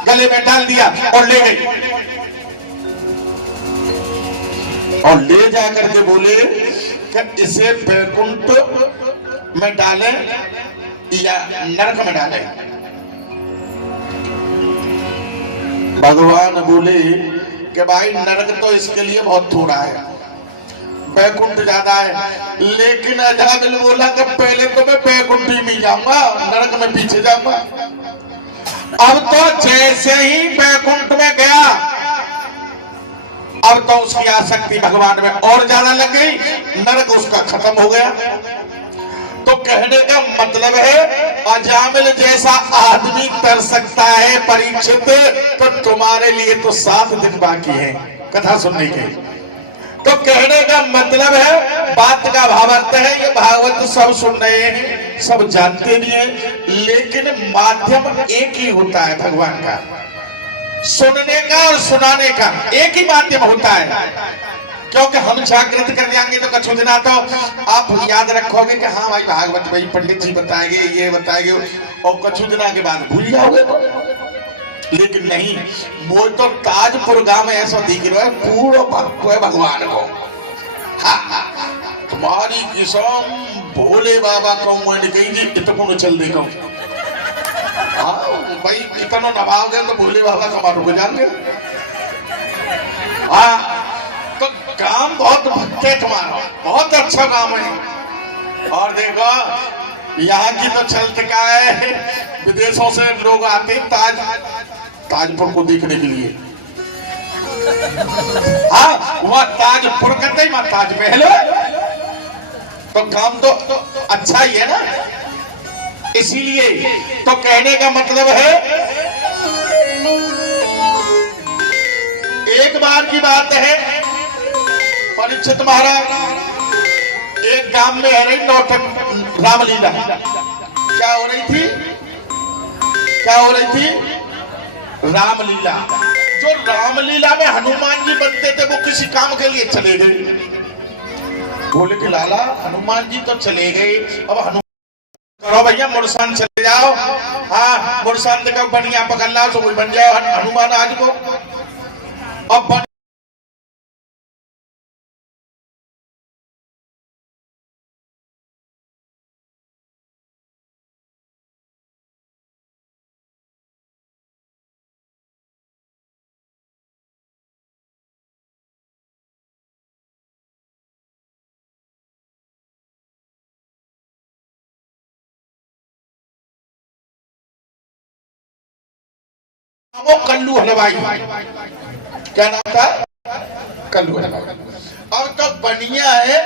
गले में डाल दिया और ले गई। और ले जाकर के बोले कि इसे बैकुंठ में डालें या नरक में डालें। भगवान बोले कि भाई नरक तो इसके लिए बहुत थोड़ा है, बैकुंठ ज्यादा है। लेकिन अजामिल बोला कि पहले तो मैं बैकुंठ ही नहीं जाऊंगा, नरक में पीछे जाऊंगा। अब तो जैसे ही बैकुंठ में गया, अब तो उसकी आसक्ति भगवान में और ज्यादा लग गई, नरक उसका खत्म हो गया। तो कहने का मतलब है, अजामिल जैसा आदमी कर सकता है परीक्षित, तो तुम्हारे लिए तो 7 दिन बाकी है कथा सुनने के। तो कहने का मतलब है, बात का भावार्थ है, ये भागवत सब सुन रहे हैं, सब जानते भी हैं, लेकिन माध्यम एक ही होता है भगवान का, सुनने का और सुनाने का एक ही माध्यम होता है। क्योंकि हम जागृत कर जाएंगे तो कछु दिन तो आप याद रखोगे कि हाँ भाई भागवत भाई पंडित जी बताएंगे, ये बताएंगे, और कछु दिनों के बाद भूल जाओगे। लेकिन नहीं, वो तो ताजपुर गांव में ऐसा दिख रहा है, पूरा भक्त है भगवान को। हाँ, तुम्हारी किसम भोले बाबा को कहीं इतना चल देखो। हाँ भाई, इतना नभाओगे तो भोले बाबा का मारो जान गए। हाँ, तो काम बहुत भक्त है तुम्हारा, बहुत अच्छा काम है। और देखो यहाँ की तो चलते का है, विदेशों से लोग आते ताजपुर को देखने के लिए। हाँ, वह ताजपुर करते ही वहां ताजमहल है, तो काम तो अच्छा ही है ना। इसीलिए तो कहने का मतलब है, एक बार की बात है, परीक्षित महाराज एक गांव में है रही नौटंक रामलीला। क्या हो रही थी? क्या हो रही थी? रामलीला। जो रामलीला में हनुमान जी बनते थे, वो किसी काम के लिए चले गए। बोले कि लाला हनुमान जी तो चले गए, अब हनुमान करो भैया, मुरसान चले जाओ। हाँ, मुरसान देखो बढ़िया पकड़ लाओ तो कोई बन जाओ हनुमान आज को। अब वो कल्लू हलवाई, क्या नाम था? कल्लू हलवाई। अब तो बढ़िया है,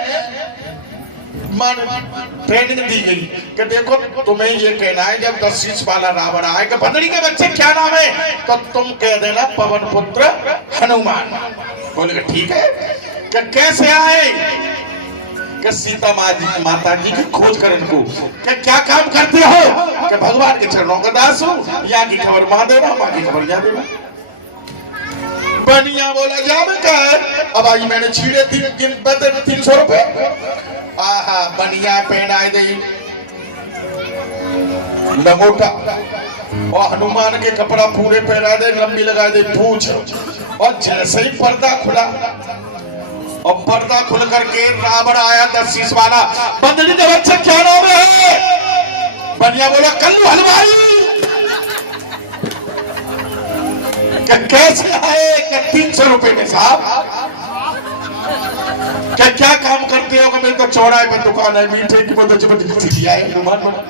ट्रेनिंग दी गई कि देखो तुम्हें ये कहना है, जब 10 शीश वाला रावण आए कि बंदरी के बच्चे क्या नाम है, तो तुम कह देना पवन पुत्र हनुमान। बोले ठीक है। कि कैसे आए? कि सीता माता जी की खोज कर इनको। क्या काम करते हो? कि भगवान के चरणों का दास हूँ, यहाँ की खबर वहां देना, वहां की खबर यहाँ देना। बनिया बोला जा में क्या है? अब आई मैंने छीड़े 300 रुपए। आहा, बनिया पहनाए दे लंगोटा, और हनुमान के कपड़ा पूरे पहना दे, लंबी लगा दे पूछ। और जैसे ही पर्दा खुला, और पर्दा खुल करके रावण आया 10 शीश वाला। बंदरी के बच्चे क्या नाम है? बनिया बोला कल्लू हलवाई। कैसे आए 300 रुपए में साहब? क्या काम करते हो? मेरे तो चौराहे में दुकान है, मीठे की बोतल जबरदस्ती आए रुमाल बना।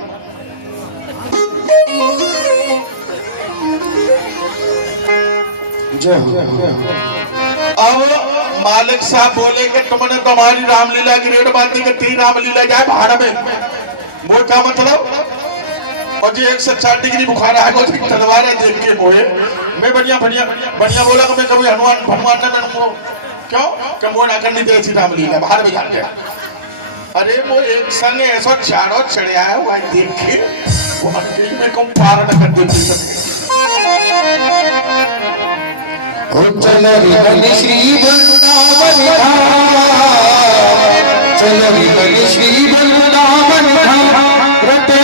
अब मालिक साहब बोले कि तुमने तुम्हारी रामलीला की रेट बांधी कि 3 रामलीला जाए भाड़ में। वो क्या मतलब? और जी 160 डिग्री बुखार है, वो तलवार है देख के मोए। मैं बढ़िया बढ़िया बढ़िया बोला कि मैं कभी हनुमान भगवान ने मैंने क्यों कि वो ना करनी दे सी रामलीला बाहर में जाके। अरे वो एक संग ऐसा चारों चढ़िया है वो देख के वो अकेले में कम पार न कर देती सब। चल रे श्री वृंदावन चल रे श्री वृंदावन रटे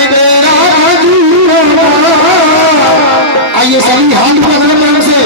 आइए सभी हाथ पकड़ से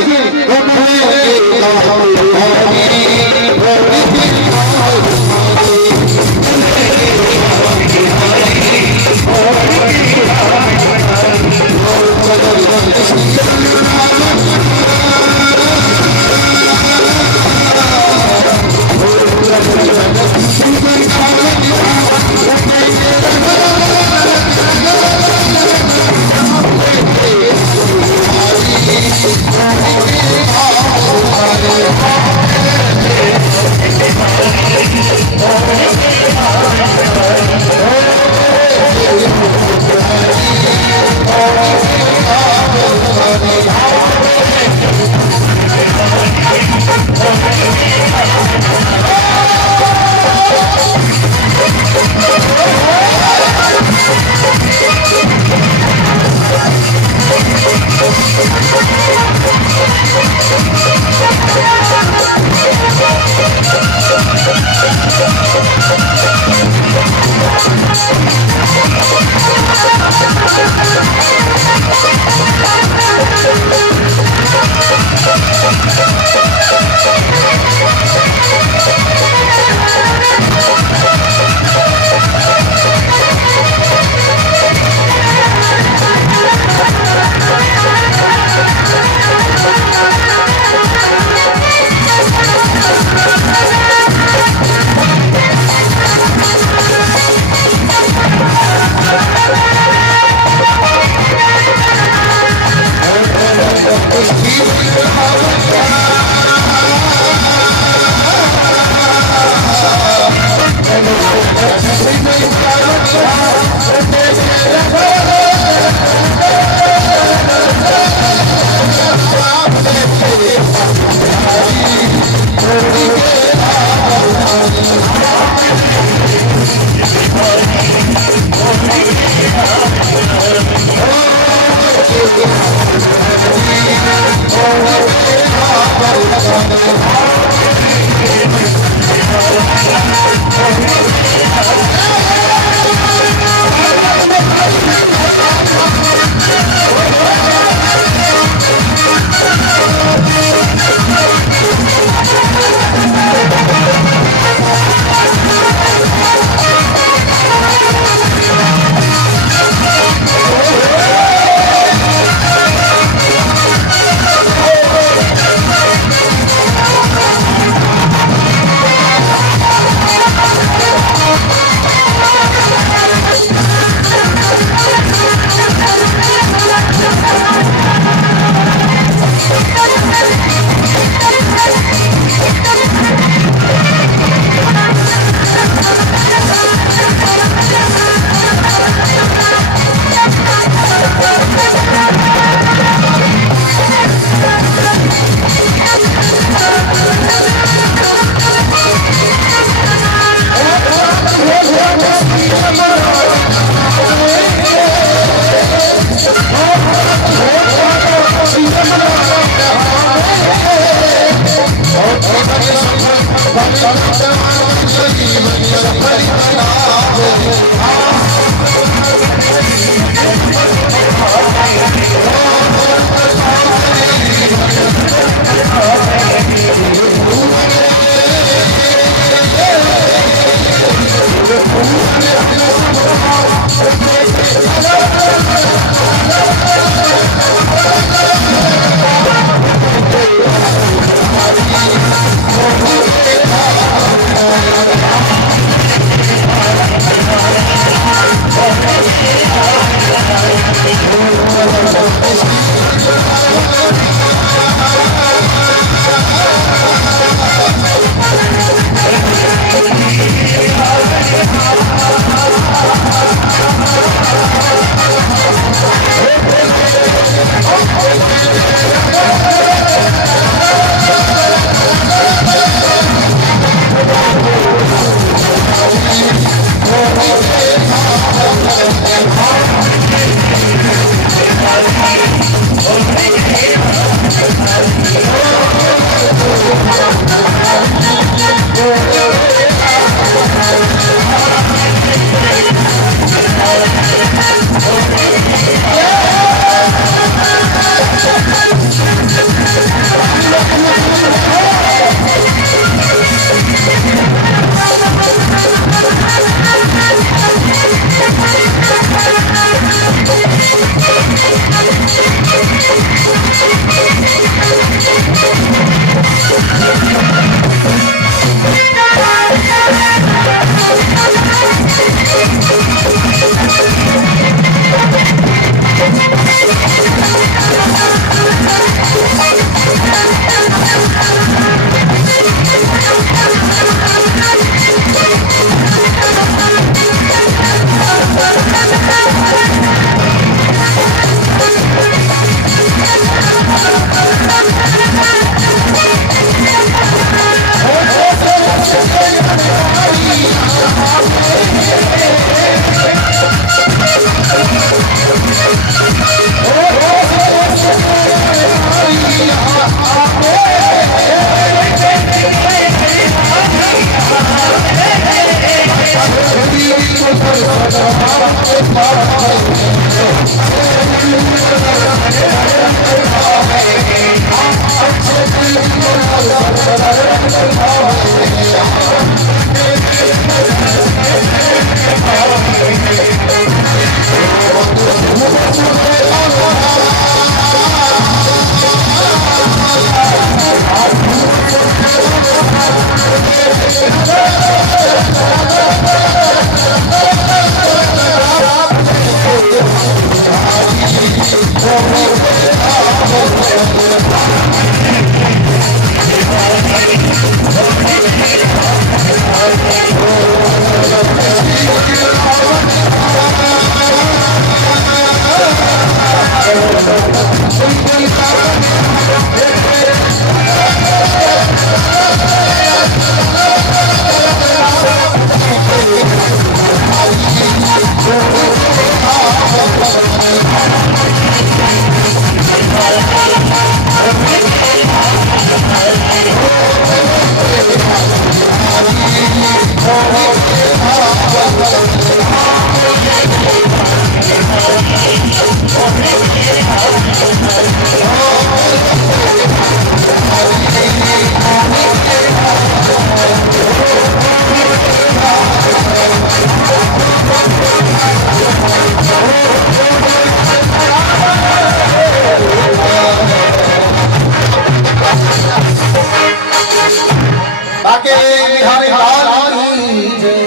बाके बिहारी लाल की जय।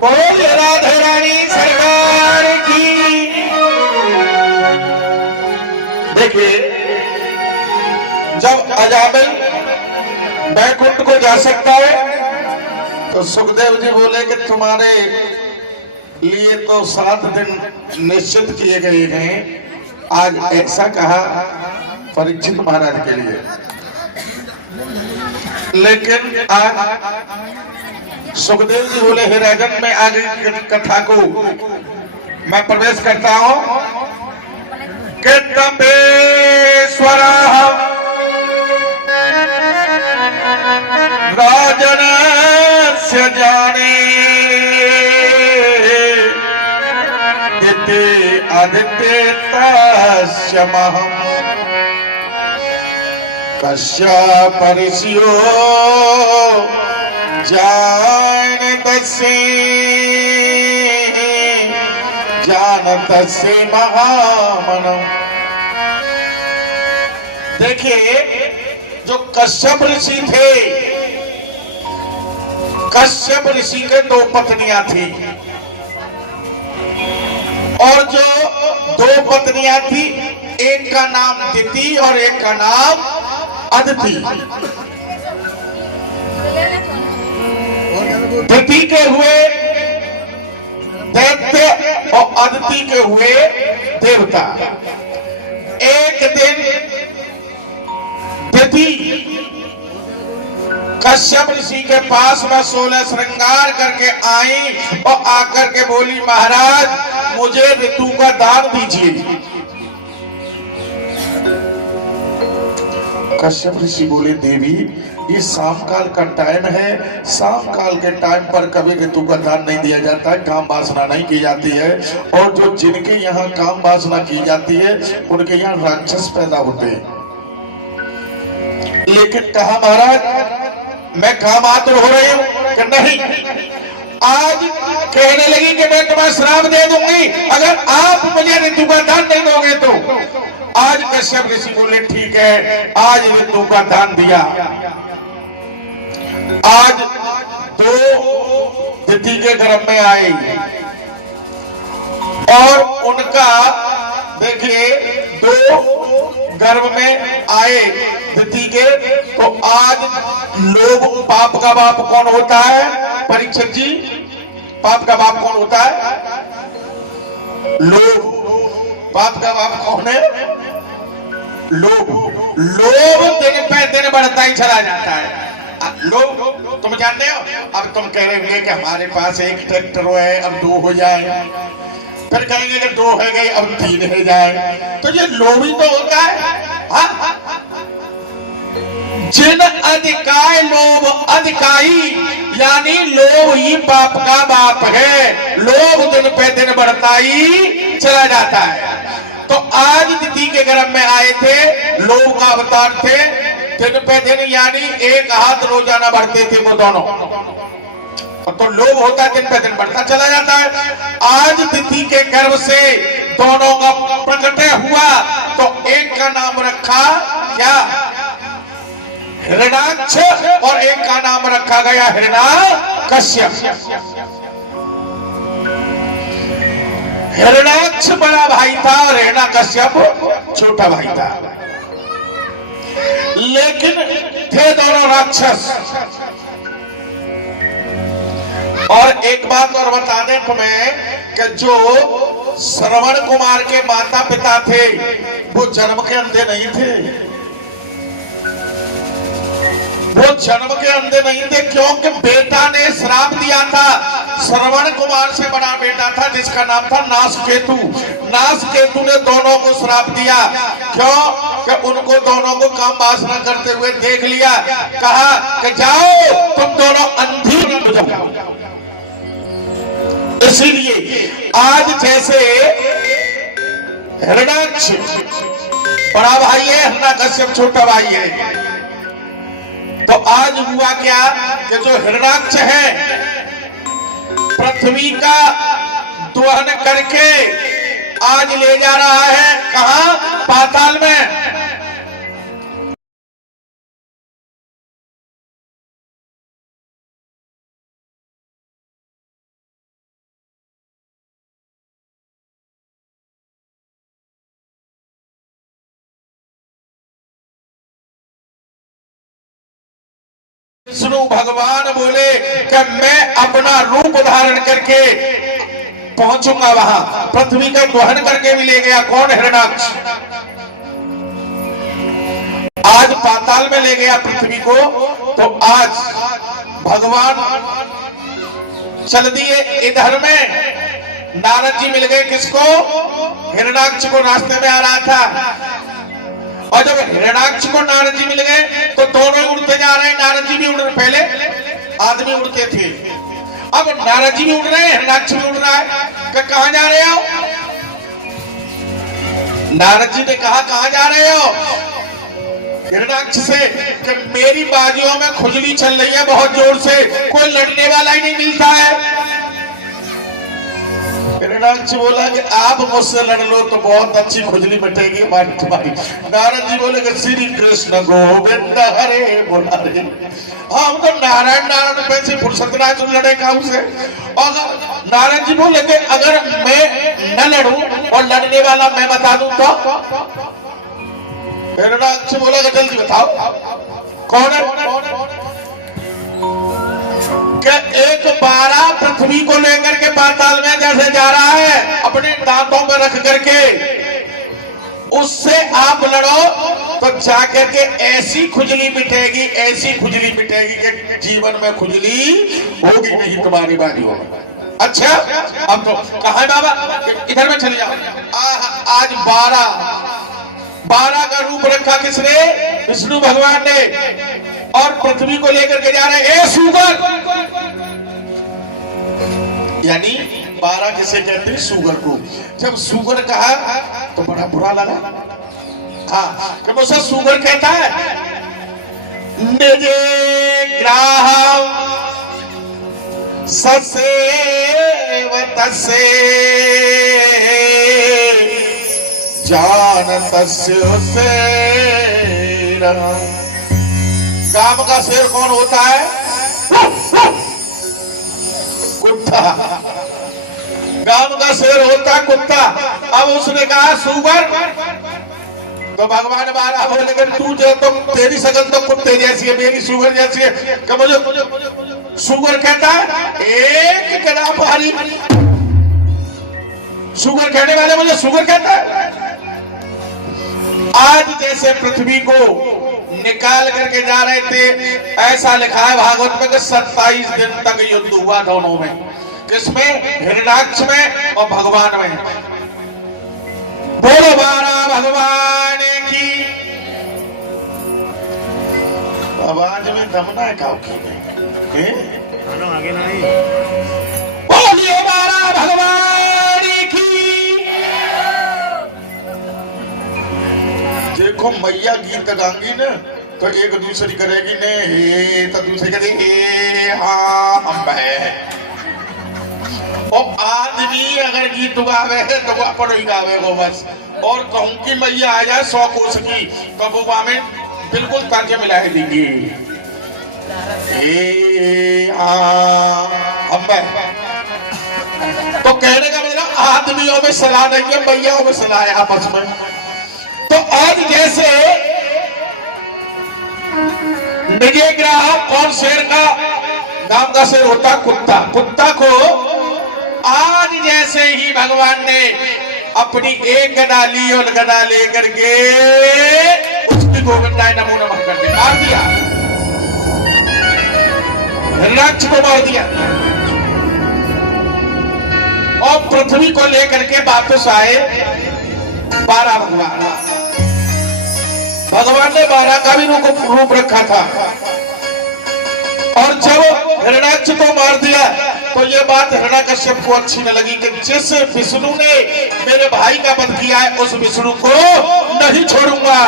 बोल राधा रानी सरकार की। देखिए, जब अजामिल बैकुंठ को जा सकता है तो सुखदेव जी बोले कि तुम्हारे लिए तो 7 दिन निश्चित किए गए हैं। आज ऐसा कहा परीक्षित महाराज के लिए, लेकिन आज सुखदेव जी बोले हे राजन, मैं आगे की कथा को मैं प्रवेश करता हूं कि तपेश्वर राजन से जाने दिते आदित्य तस्महम् कश्यप ऋषियो जानतसे महामनम्। देखिए, जो कश्यप ऋषि थे, कश्यप ऋषि के 2 पत्नियां थी, और जो 2 पत्नियां थी, एक का नाम दिति और एक का नाम अदिति। दिति के हुए दैत्य और अदिति के हुए देवता। एक दिन दिति कश्यप ऋषि के पास में 16 श्रृंगार करके आई और आकर के बोली, महाराज मुझे ऋतु का दान दीजिए। कश्यप ऋषि बोले, देवी ये शाम काल का टाइम है, शाम काल के टाइम पर कभी ऋतु का दान नहीं दिया जाता है, काम वासना नहीं की जाती है, और जो जिनके यहाँ काम वासना की जाती है उनके यहाँ राक्षस पैदा होते हैं। लेकिन कहा महाराज मैं काम आतुर हो रही हूँ कि नहीं, आज कहने लगी कि मैं तुम्हें श्राप दे दूंगी अगर आप मुझे ऋतु का दान नहीं दोगे तो। आज कश्यप ऋषि बोले ठीक है, आज ऋतु का दान दिया। आज 2 दिति के गर्भ में आए और उनका देखिए 2 गर्भ में आए दिति के, तो आज लोग, पाप का बाप कौन होता है परीक्षित जी? पाप का बाप कौन होता है? लोभ। पाप का बाप कौन है? लोभ। लोभ दिन पे दिन बढ़ता ही चला जाता है। लोग तुम जानते हो, अब तुम कह रहे होंगे कि हमारे पास 1 ट्रैक्टर है, अब 2 हो जाए, फिर कहेंगे कि 2 हो गए अब 3 हो जाए, तो ये लोभ ही तो होता है। हाँ? जिन अधिकाय लोभ अधिकाई, यानी लोभ ही पाप का बाप है। लोभ दिन पे दिन बढ़ता ही चला जाता है। तो आज दिति के गर्भ में आए थे, लोभ का अवतार थे, दिन पे दिन यानी एक हाथ रोजाना बढ़ते थे वो दोनों। तो लोभ होता दिन पे दिन बढ़ता चला जाता है। आज तिथि के गर्भ से दोनों का प्रकटय हुआ तो एक का नाम रखा क्या, हिरण्याक्ष, और एक का नाम रखा गया हिरण्याकश्यप। हिरण्याक्ष बड़ा भाई था और हिरण्याकश्यप छोटा भाई था, लेकिन थे दोनों राक्षस। और एक बात और बता दें तुम्हें कि जो श्रवण कुमार के माता पिता थे वो जन्म के अंधे नहीं थे, वो जन्म के अंधे नहीं थे, क्योंकि बेटा ने श्राप दिया था। श्रवण कुमार से बड़ा बेटा था जिसका नाम था नासकेतु। नासकेतु ने दोनों को श्राप दिया। क्यों कि उनको दोनों को काम वासना करते हुए देख लिया, कहा कि जाओ तुम दोनों अंधी हो जाओ। इसीलिए आज जैसे हिरण्याक्ष बड़ा भाई है, हिरण्याकश्यप छोटा भाई है, तो आज हुआ क्या कि जो हिरण्याक्ष है पृथ्वी का दोहन करके आज ले जा रहा है, कहां, पाताल में। विष्णु भगवान बोले कि मैं अपना रूप धारण करके पहुंचूंगा वहां। पृथ्वी का दोहन करके भी ले गया कौन, हिरण्याक्ष। आज पाताल में ले गया पृथ्वी को। तो आज भगवान चल दिए इधर में, नारद जी मिल गए किसको, हिरण्याक्ष को, रास्ते में आ रहा था। और जब हिरण्याक्ष को नारद जी मिल गए तो दोनों उड़ते जा रहे हैं, नारद जी भी उड़ रहे, पहले आदमी उड़ते थे, अब नारद जी भी उड़ रहे हैं, हिरण्याक्ष भी उड़ रहा है। कि कहां जा रहे हो, नारद जी ने कहा कहां जा रहे हो हिरण्याक्ष से, कि मेरी बाजुओं में खुजली चल रही है बहुत जोर से, कोई लड़ने वाला ही नहीं मिलता है। हिरण्याक्ष बोला कि आप मुझसे लड़ लो तो बहुत अच्छी खुजली मिटेगी हमारी तुम्हारी। नारद जी बोले कि श्री कृष्ण गोविंद हरे मुरारे, हम तो नारायण नारायण पे से फुर्सत ना तुम लड़ेगा उसे। और नारद जी बोले कि अगर मैं न लड़ूं और लड़ने वाला मैं बता दूं तो। हिरण्याक्ष बोला कि जल्दी बताओ कौन है। कि एक बारा पृथ्वी को लेकर के पाताल में जैसे जा रहा है अपने दांतों में रख करके, उससे आप लड़ो तो जाकर के ऐसी खुजली मिटेगी, ऐसी खुजली मिटेगी कि जीवन में खुजली होगी नहीं तुम्हारी बारियों में। अच्छा अब तो कहा है बाबा, इधर में चले जाओ। आज 12 का रूप रखा किसने, विष्णु भगवान ने, और पृथ्वी को लेकर के जा रहे हैं। ए सुगर, यानी 12 किसे कहते हैं, सुगर को। जब सुगर कहा तो बड़ा बुरा लगा। हाँ, कि मुझसे सुगर कहता है, निजे ग्राहम ससेवतसे जानतस्य सेरम। गांव का शेर कौन होता है, कुत्ता। गांव का शेर होता है कुत्ता। अब उसने कहा सुगर, तो भगवान बारा बोले कि तू जो तो तेरी शकल तो कुत्ते जैसी है, मेरी सुगर जैसी है। कि मुझे सुगर कहता है, एक गला भारी सुगर कहने वाले मुझे सुगर कहता है। आज जैसे पृथ्वी को निकाल करके जा रहे थे, ऐसा लिखा है भागवत में कि 27 दिन तक युद्ध हुआ दोनों में। किसमें, हिरण्याक्ष में और भगवान में। बोलो बारा भगवान की। आवाज में दमना है काउ की आगे नहीं। बोलिए बारा भगवान की। देखो मैया गीत गांगी ना तो एक दूसरी करेगी ने हे, तो दूसरी करेगी हे हाँ हम है। और आदमी अगर गीत गावे है तो अपन ही गावे वो बस। और कहूँ कि मैया आ जाए 100 कोस की तो वो में बिल्कुल ताजे मिला देंगी। तो कहने का मतलब आदमियों में सलाह नहीं है, मैयाओं में सलाह है आपस में। तो आज जैसे निगे ग्राहक और शेर का नाम का शेर होता कुत्ता, कुत्ता को आज जैसे ही भगवान ने अपनी एक गदा ली और गदा लेकर के उसकी गोविंदाय नमो नमः कर दी, मार दिया, हिरणाक्ष को मार दिया। और पृथ्वी को लेकर के वापस आए 12 भगवान। भगवान ने 12 का भी रूप रखा था। और जब हिरणाक्ष को मार दिया तो ये बात हिरण्यकश्यप को अच्छी न लगी कि जिस विष्णु ने मेरे भाई का वध किया है उस विष्णु को नहीं छोड़ूंगा।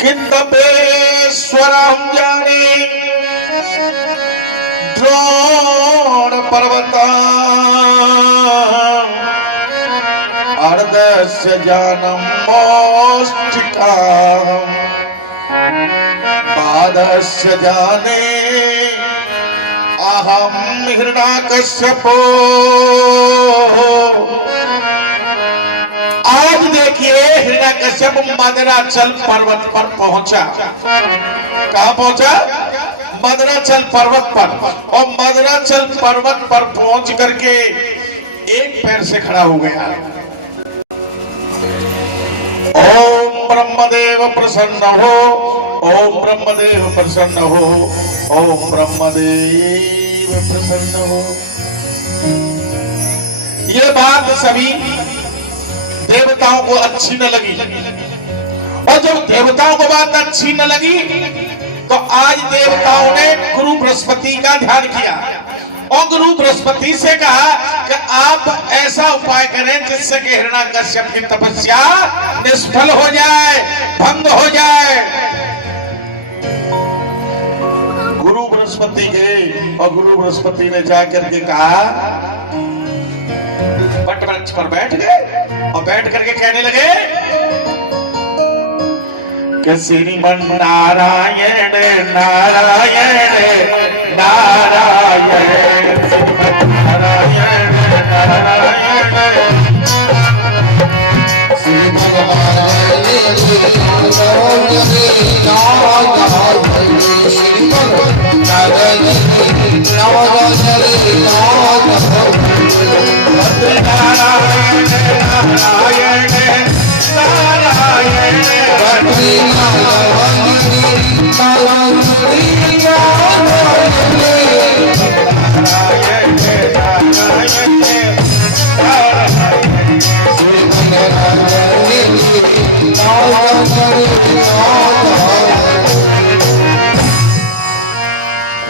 किंतपेश्वरम जाने द्रोण पर्वता अर्धस्य जानम मोष्टिका पादस्य जाने अहम हिरण्यकश्यपो। आज देखिए हिरण्यकश्यप मदराचल पर्वत पर पहुंचा। कहां पहुंचा? मदराचल पर्वत पर। और मदराचल पर्वत पर पहुंच करके एक पैर से खड़ा हो गया। ओम ब्रह्मदेव प्रसन्न हो, ओम ब्रह्मदेव प्रसन्न हो, ओम ब्रह्मदेव प्रसन्न हो। ये बात सभी देवताओं को अच्छी न लगी। और जब देवताओं को बात अच्छी न लगी तो आज देवताओं ने गुरु बृहस्पति का ध्यान किया और गुरु बृहस्पति से कहा कि आप ऐसा उपाय करें जिससे कि हिरण्यकश्यप की तपस्या निष्फल हो जाए, भंग हो जाए। गुरु बृहस्पति गए और गुरु बृहस्पति ने जाकर के कहा, वट वृक्ष पर बैठ गए और बैठ करके कहने लगे कि श्रीमन नारायण नारायण नारायण नारायण नारायण श्री भगवान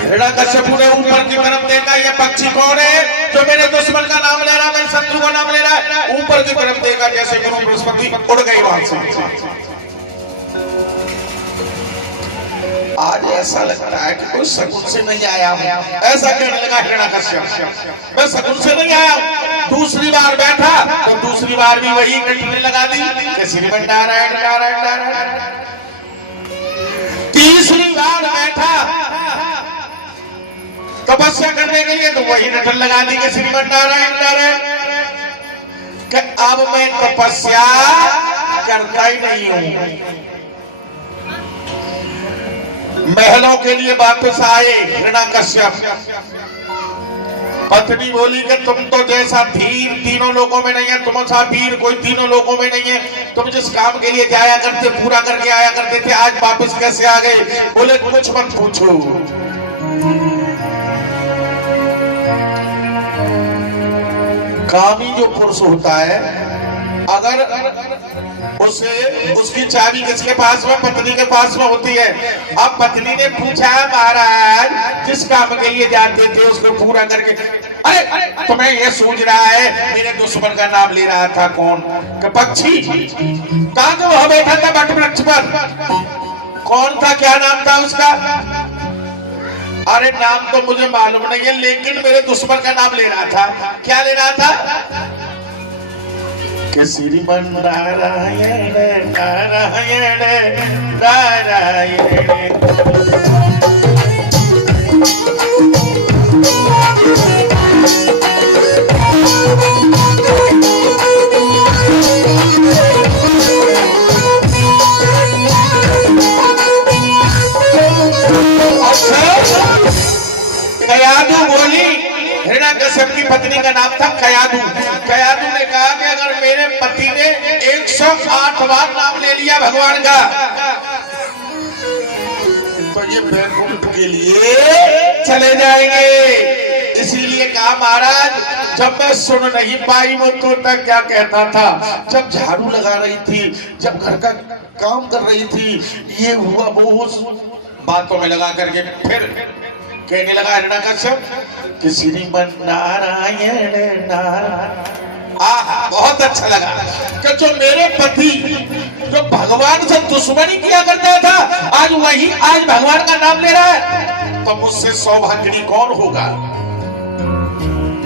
हिरण्यकश्यप ने ऊपर की तरफ देखा, ये पक्षी कौन है जो मेरे दुश्मन का नाम ले रहा है, मेरे शत्रु का नाम ले रहा है। ऊपर की तरफ देखा, जैसे गुरु बृहस्पति उड़ गई वहां से। आज ऐसा लगता है कि कोई शकुन से नहीं आया हूं, ऐसा कहने लगा हिरण्यकश्यप। मैं शकुन से नहीं आया हूं। दूसरी बार बैठा तो दूसरी बार भी वही कंठी लगा दी, श्रीमन नारायण नारायण नारायण। तीसरी बार बैठा तपस्या करने के लिए तो वही नटन लगा दी कि श्रीमन नारायण नारायण। कि अब मैं तपस्या करता ही नहीं हूं। महलों के लिए वापस आए हिरण्यकश्यप। पत्नी बोली कि तुम तो जैसा धीर तीनों लोगों में नहीं है, तुम सा वीर कोई तीनों लोगों में नहीं है। तुम जिस काम के लिए जाया करते पूरा करके आया करते थे, आज वापस कैसे आ गए? बोले कुछ मत पूछो। कामी जो पुरुष होता है, अगर उसे उसकी चाबी किसके पास में, पत्नी के पास में होती है। अब पत्नी ने पूछा महाराज जिस काम के लिए जाते थे उसको पूरा करके, अरे तुम्हें ये सोच रहा है मेरे दुश्मन का नाम ले रहा था कौन, कि पक्षी कहा तो वह बैठा था बट वृक्ष पर, कौन था, क्या नाम था उसका, अरे नाम तो मुझे मालूम नहीं है लेकिन मेरे दुश्मन का नाम ले रहा था। क्या ले रहा था कि श्रीमन नारायण नारायण नारायण। कयादू बोली, हिरण्यकश्यप की पत्नी का नाम था कयादू। कयादू ने कहा कि अगर मेरे पति ने 108 बार नाम ले लिया भगवान का तो ये बैकुंठ के लिए चले जाएंगे। इसीलिए कहा महाराज जब मैं सुन नहीं पाई वो तोता क्या कहता था, जब झाड़ू लगा रही थी, जब घर का काम कर रही थी, ये हुआ वो उस बातों में लगा करके फिर कहने लगा हिरण्यकश्यप कि श्रीमन नारायण नारायण। बहुत अच्छा लगा कि जो मेरे पति जो भगवान से दुश्मनी किया करता था आज वही आज भगवान का नाम ले रहा है, तो मुझसे सौभाग्यशाली कौन होगा,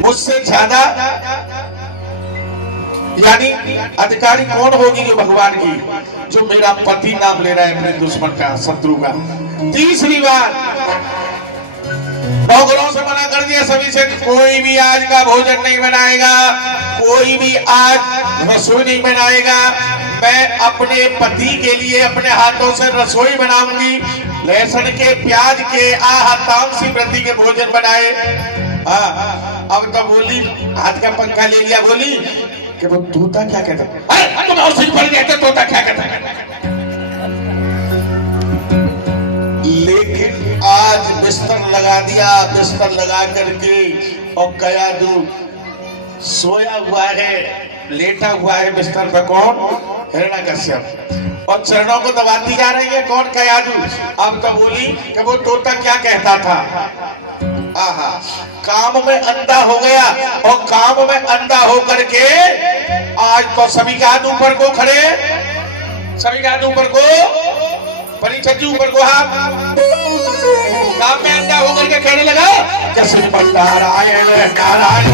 मुझसे ज्यादा यानी अधिकारी कौन होगी जो भगवान की, जो मेरा पति नाम ले रहा है अपने दुश्मन का, शत्रु का। तीसरी बार नौकरों से मना कर दिया सभी से, कोई भी आज का भोजन नहीं बनाएगा, कोई भी आज रसोई नहीं बनाएगा। मैं अपने पति के लिए अपने हाथों से रसोई बनाऊंगी, लहसुन के प्याज के तामसी वृद्धि के भोजन बनाए। अब तो बोली हाथ का पंखा ले लिया, बोली कि वो तोता क्या कहता है, तुम और सिर पर कहते तोता क्या कहता है। लेकिन आज बिस्तर लगा दिया, बिस्तर लगा करके और कयादू सोया हुआ है, लेटा हुआ है बिस्तर पर, कौन, हिरण्यकश्यप, और चरणों को दबाती जा रही है, कौन, कयादू। अब तो बोली कि वो तोता क्या कहता था। आहा, काम में अंधा हो गया और काम में अंधा हो करके आज तो सभी के हाथ ऊपर को खड़े, सभी के हाथ ऊपर को, परिचज्जू ऊपर को हाथ, काम में अंधा होकर के कहने लगा जैसे नारायण नारायण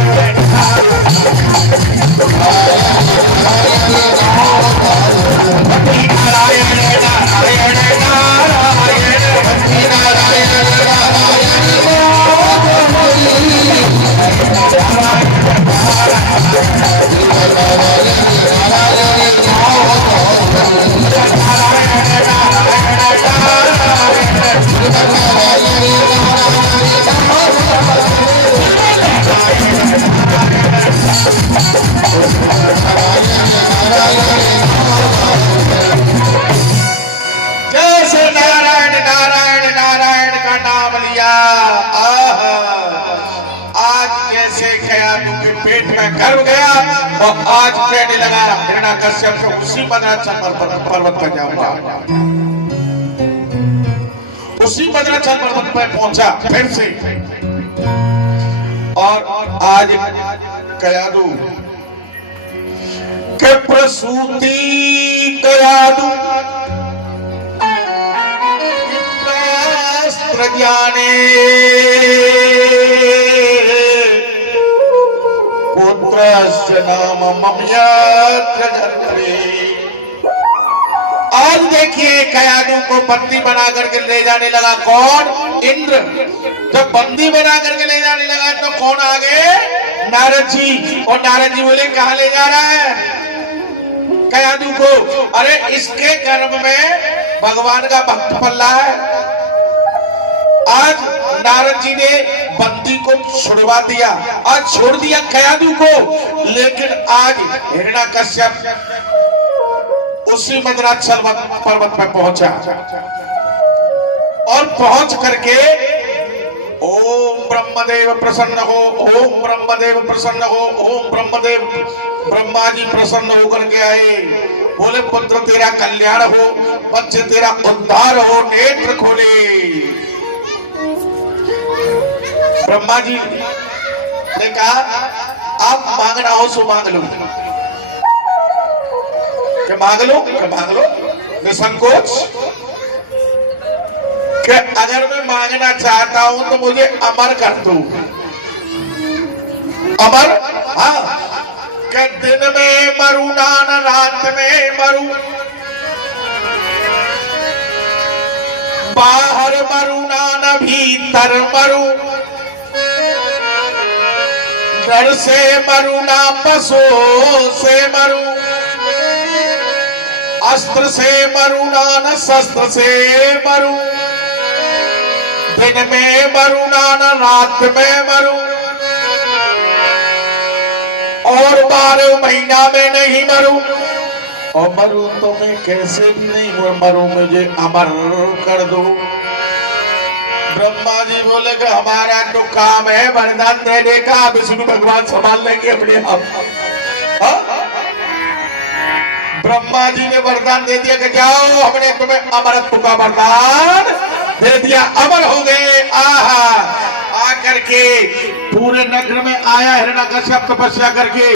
जैसे नारायण नारायण नारायण का नाम लिया, आज जैसे कयादू के पेट में गर्भ गया और आज कहने लगा हिरण्यकश्यप को उसी मद्राचल पर्वत पर जाऊंगा। उसी मद्राचल पर्वत पर पहुंचा फिर से, और आज कयादू के प्रसूति कयादू प्रज्ञाने पुत्रस्य नाम मम्यत्र जन्मे। आज देखिए कयादू को बंदी बना करके ले जाने लगा कौन, इंद्र। जब बंदी बना करके ले जाने लगा तो कौन आगे, नारद जी। और नारद जी बोले कहां ले जा रहा है कयादू को, अरे इसके गर्भ में भगवान का भक्त पल रहा है। आज नारद जी ने बंदी को छुड़वा दिया, आज छोड़ दिया कयादू को, लेकिन आज हिरण्यकश्यप उसी मद्राचल पर्वत पर पहुंचा और पहुंच करके ओम ब्रह्मदेव प्रसन्न हो, ओम ब्रह्मदेव प्रसन्न हो, ओम ब्रह्मदेव, ब्रह्मा जी प्रसन्न होकर के आए। बोले पुत्र तेरा कल्याण हो, बच्चे तेरा उद्धार हो, नेत्र खोले। ब्रह्मा जी ने कहा आप मांगना हो सो मांग लो। क्या मांग लो? क्या मांग लो निसंकोच। कि अगर मैं मांगना चाहता हूं तो मुझे अमर कर दो। अमर, हाँ, कि दिन में मरू ना न रात में मरू, बाहर मरू ना न भीतर मरू, डर से मरू ना पशु से मरू, अस्त्र से मरू ना न शस्त्र से मरू, दिन में मरू ना न रात में मरू, और 12 महीना में नहीं मरू, और मरू तो मैं कैसे भी नहीं मरू, मुझे अमर कर दो। ब्रह्मा जी बोले कि हमारा तो काम है वरदान देने का, विष्णु भगवान संभाल लेंगे अपने आप। ब्रह्मा जी ने वरदान दे दिया कि जाओ, हमने तुम्हें अमरत्व का वरदान दे दिया, अमर हो गए। आहा, आकर के पूरे नगर में आया हिरण्यकश्यप तपस्या करके।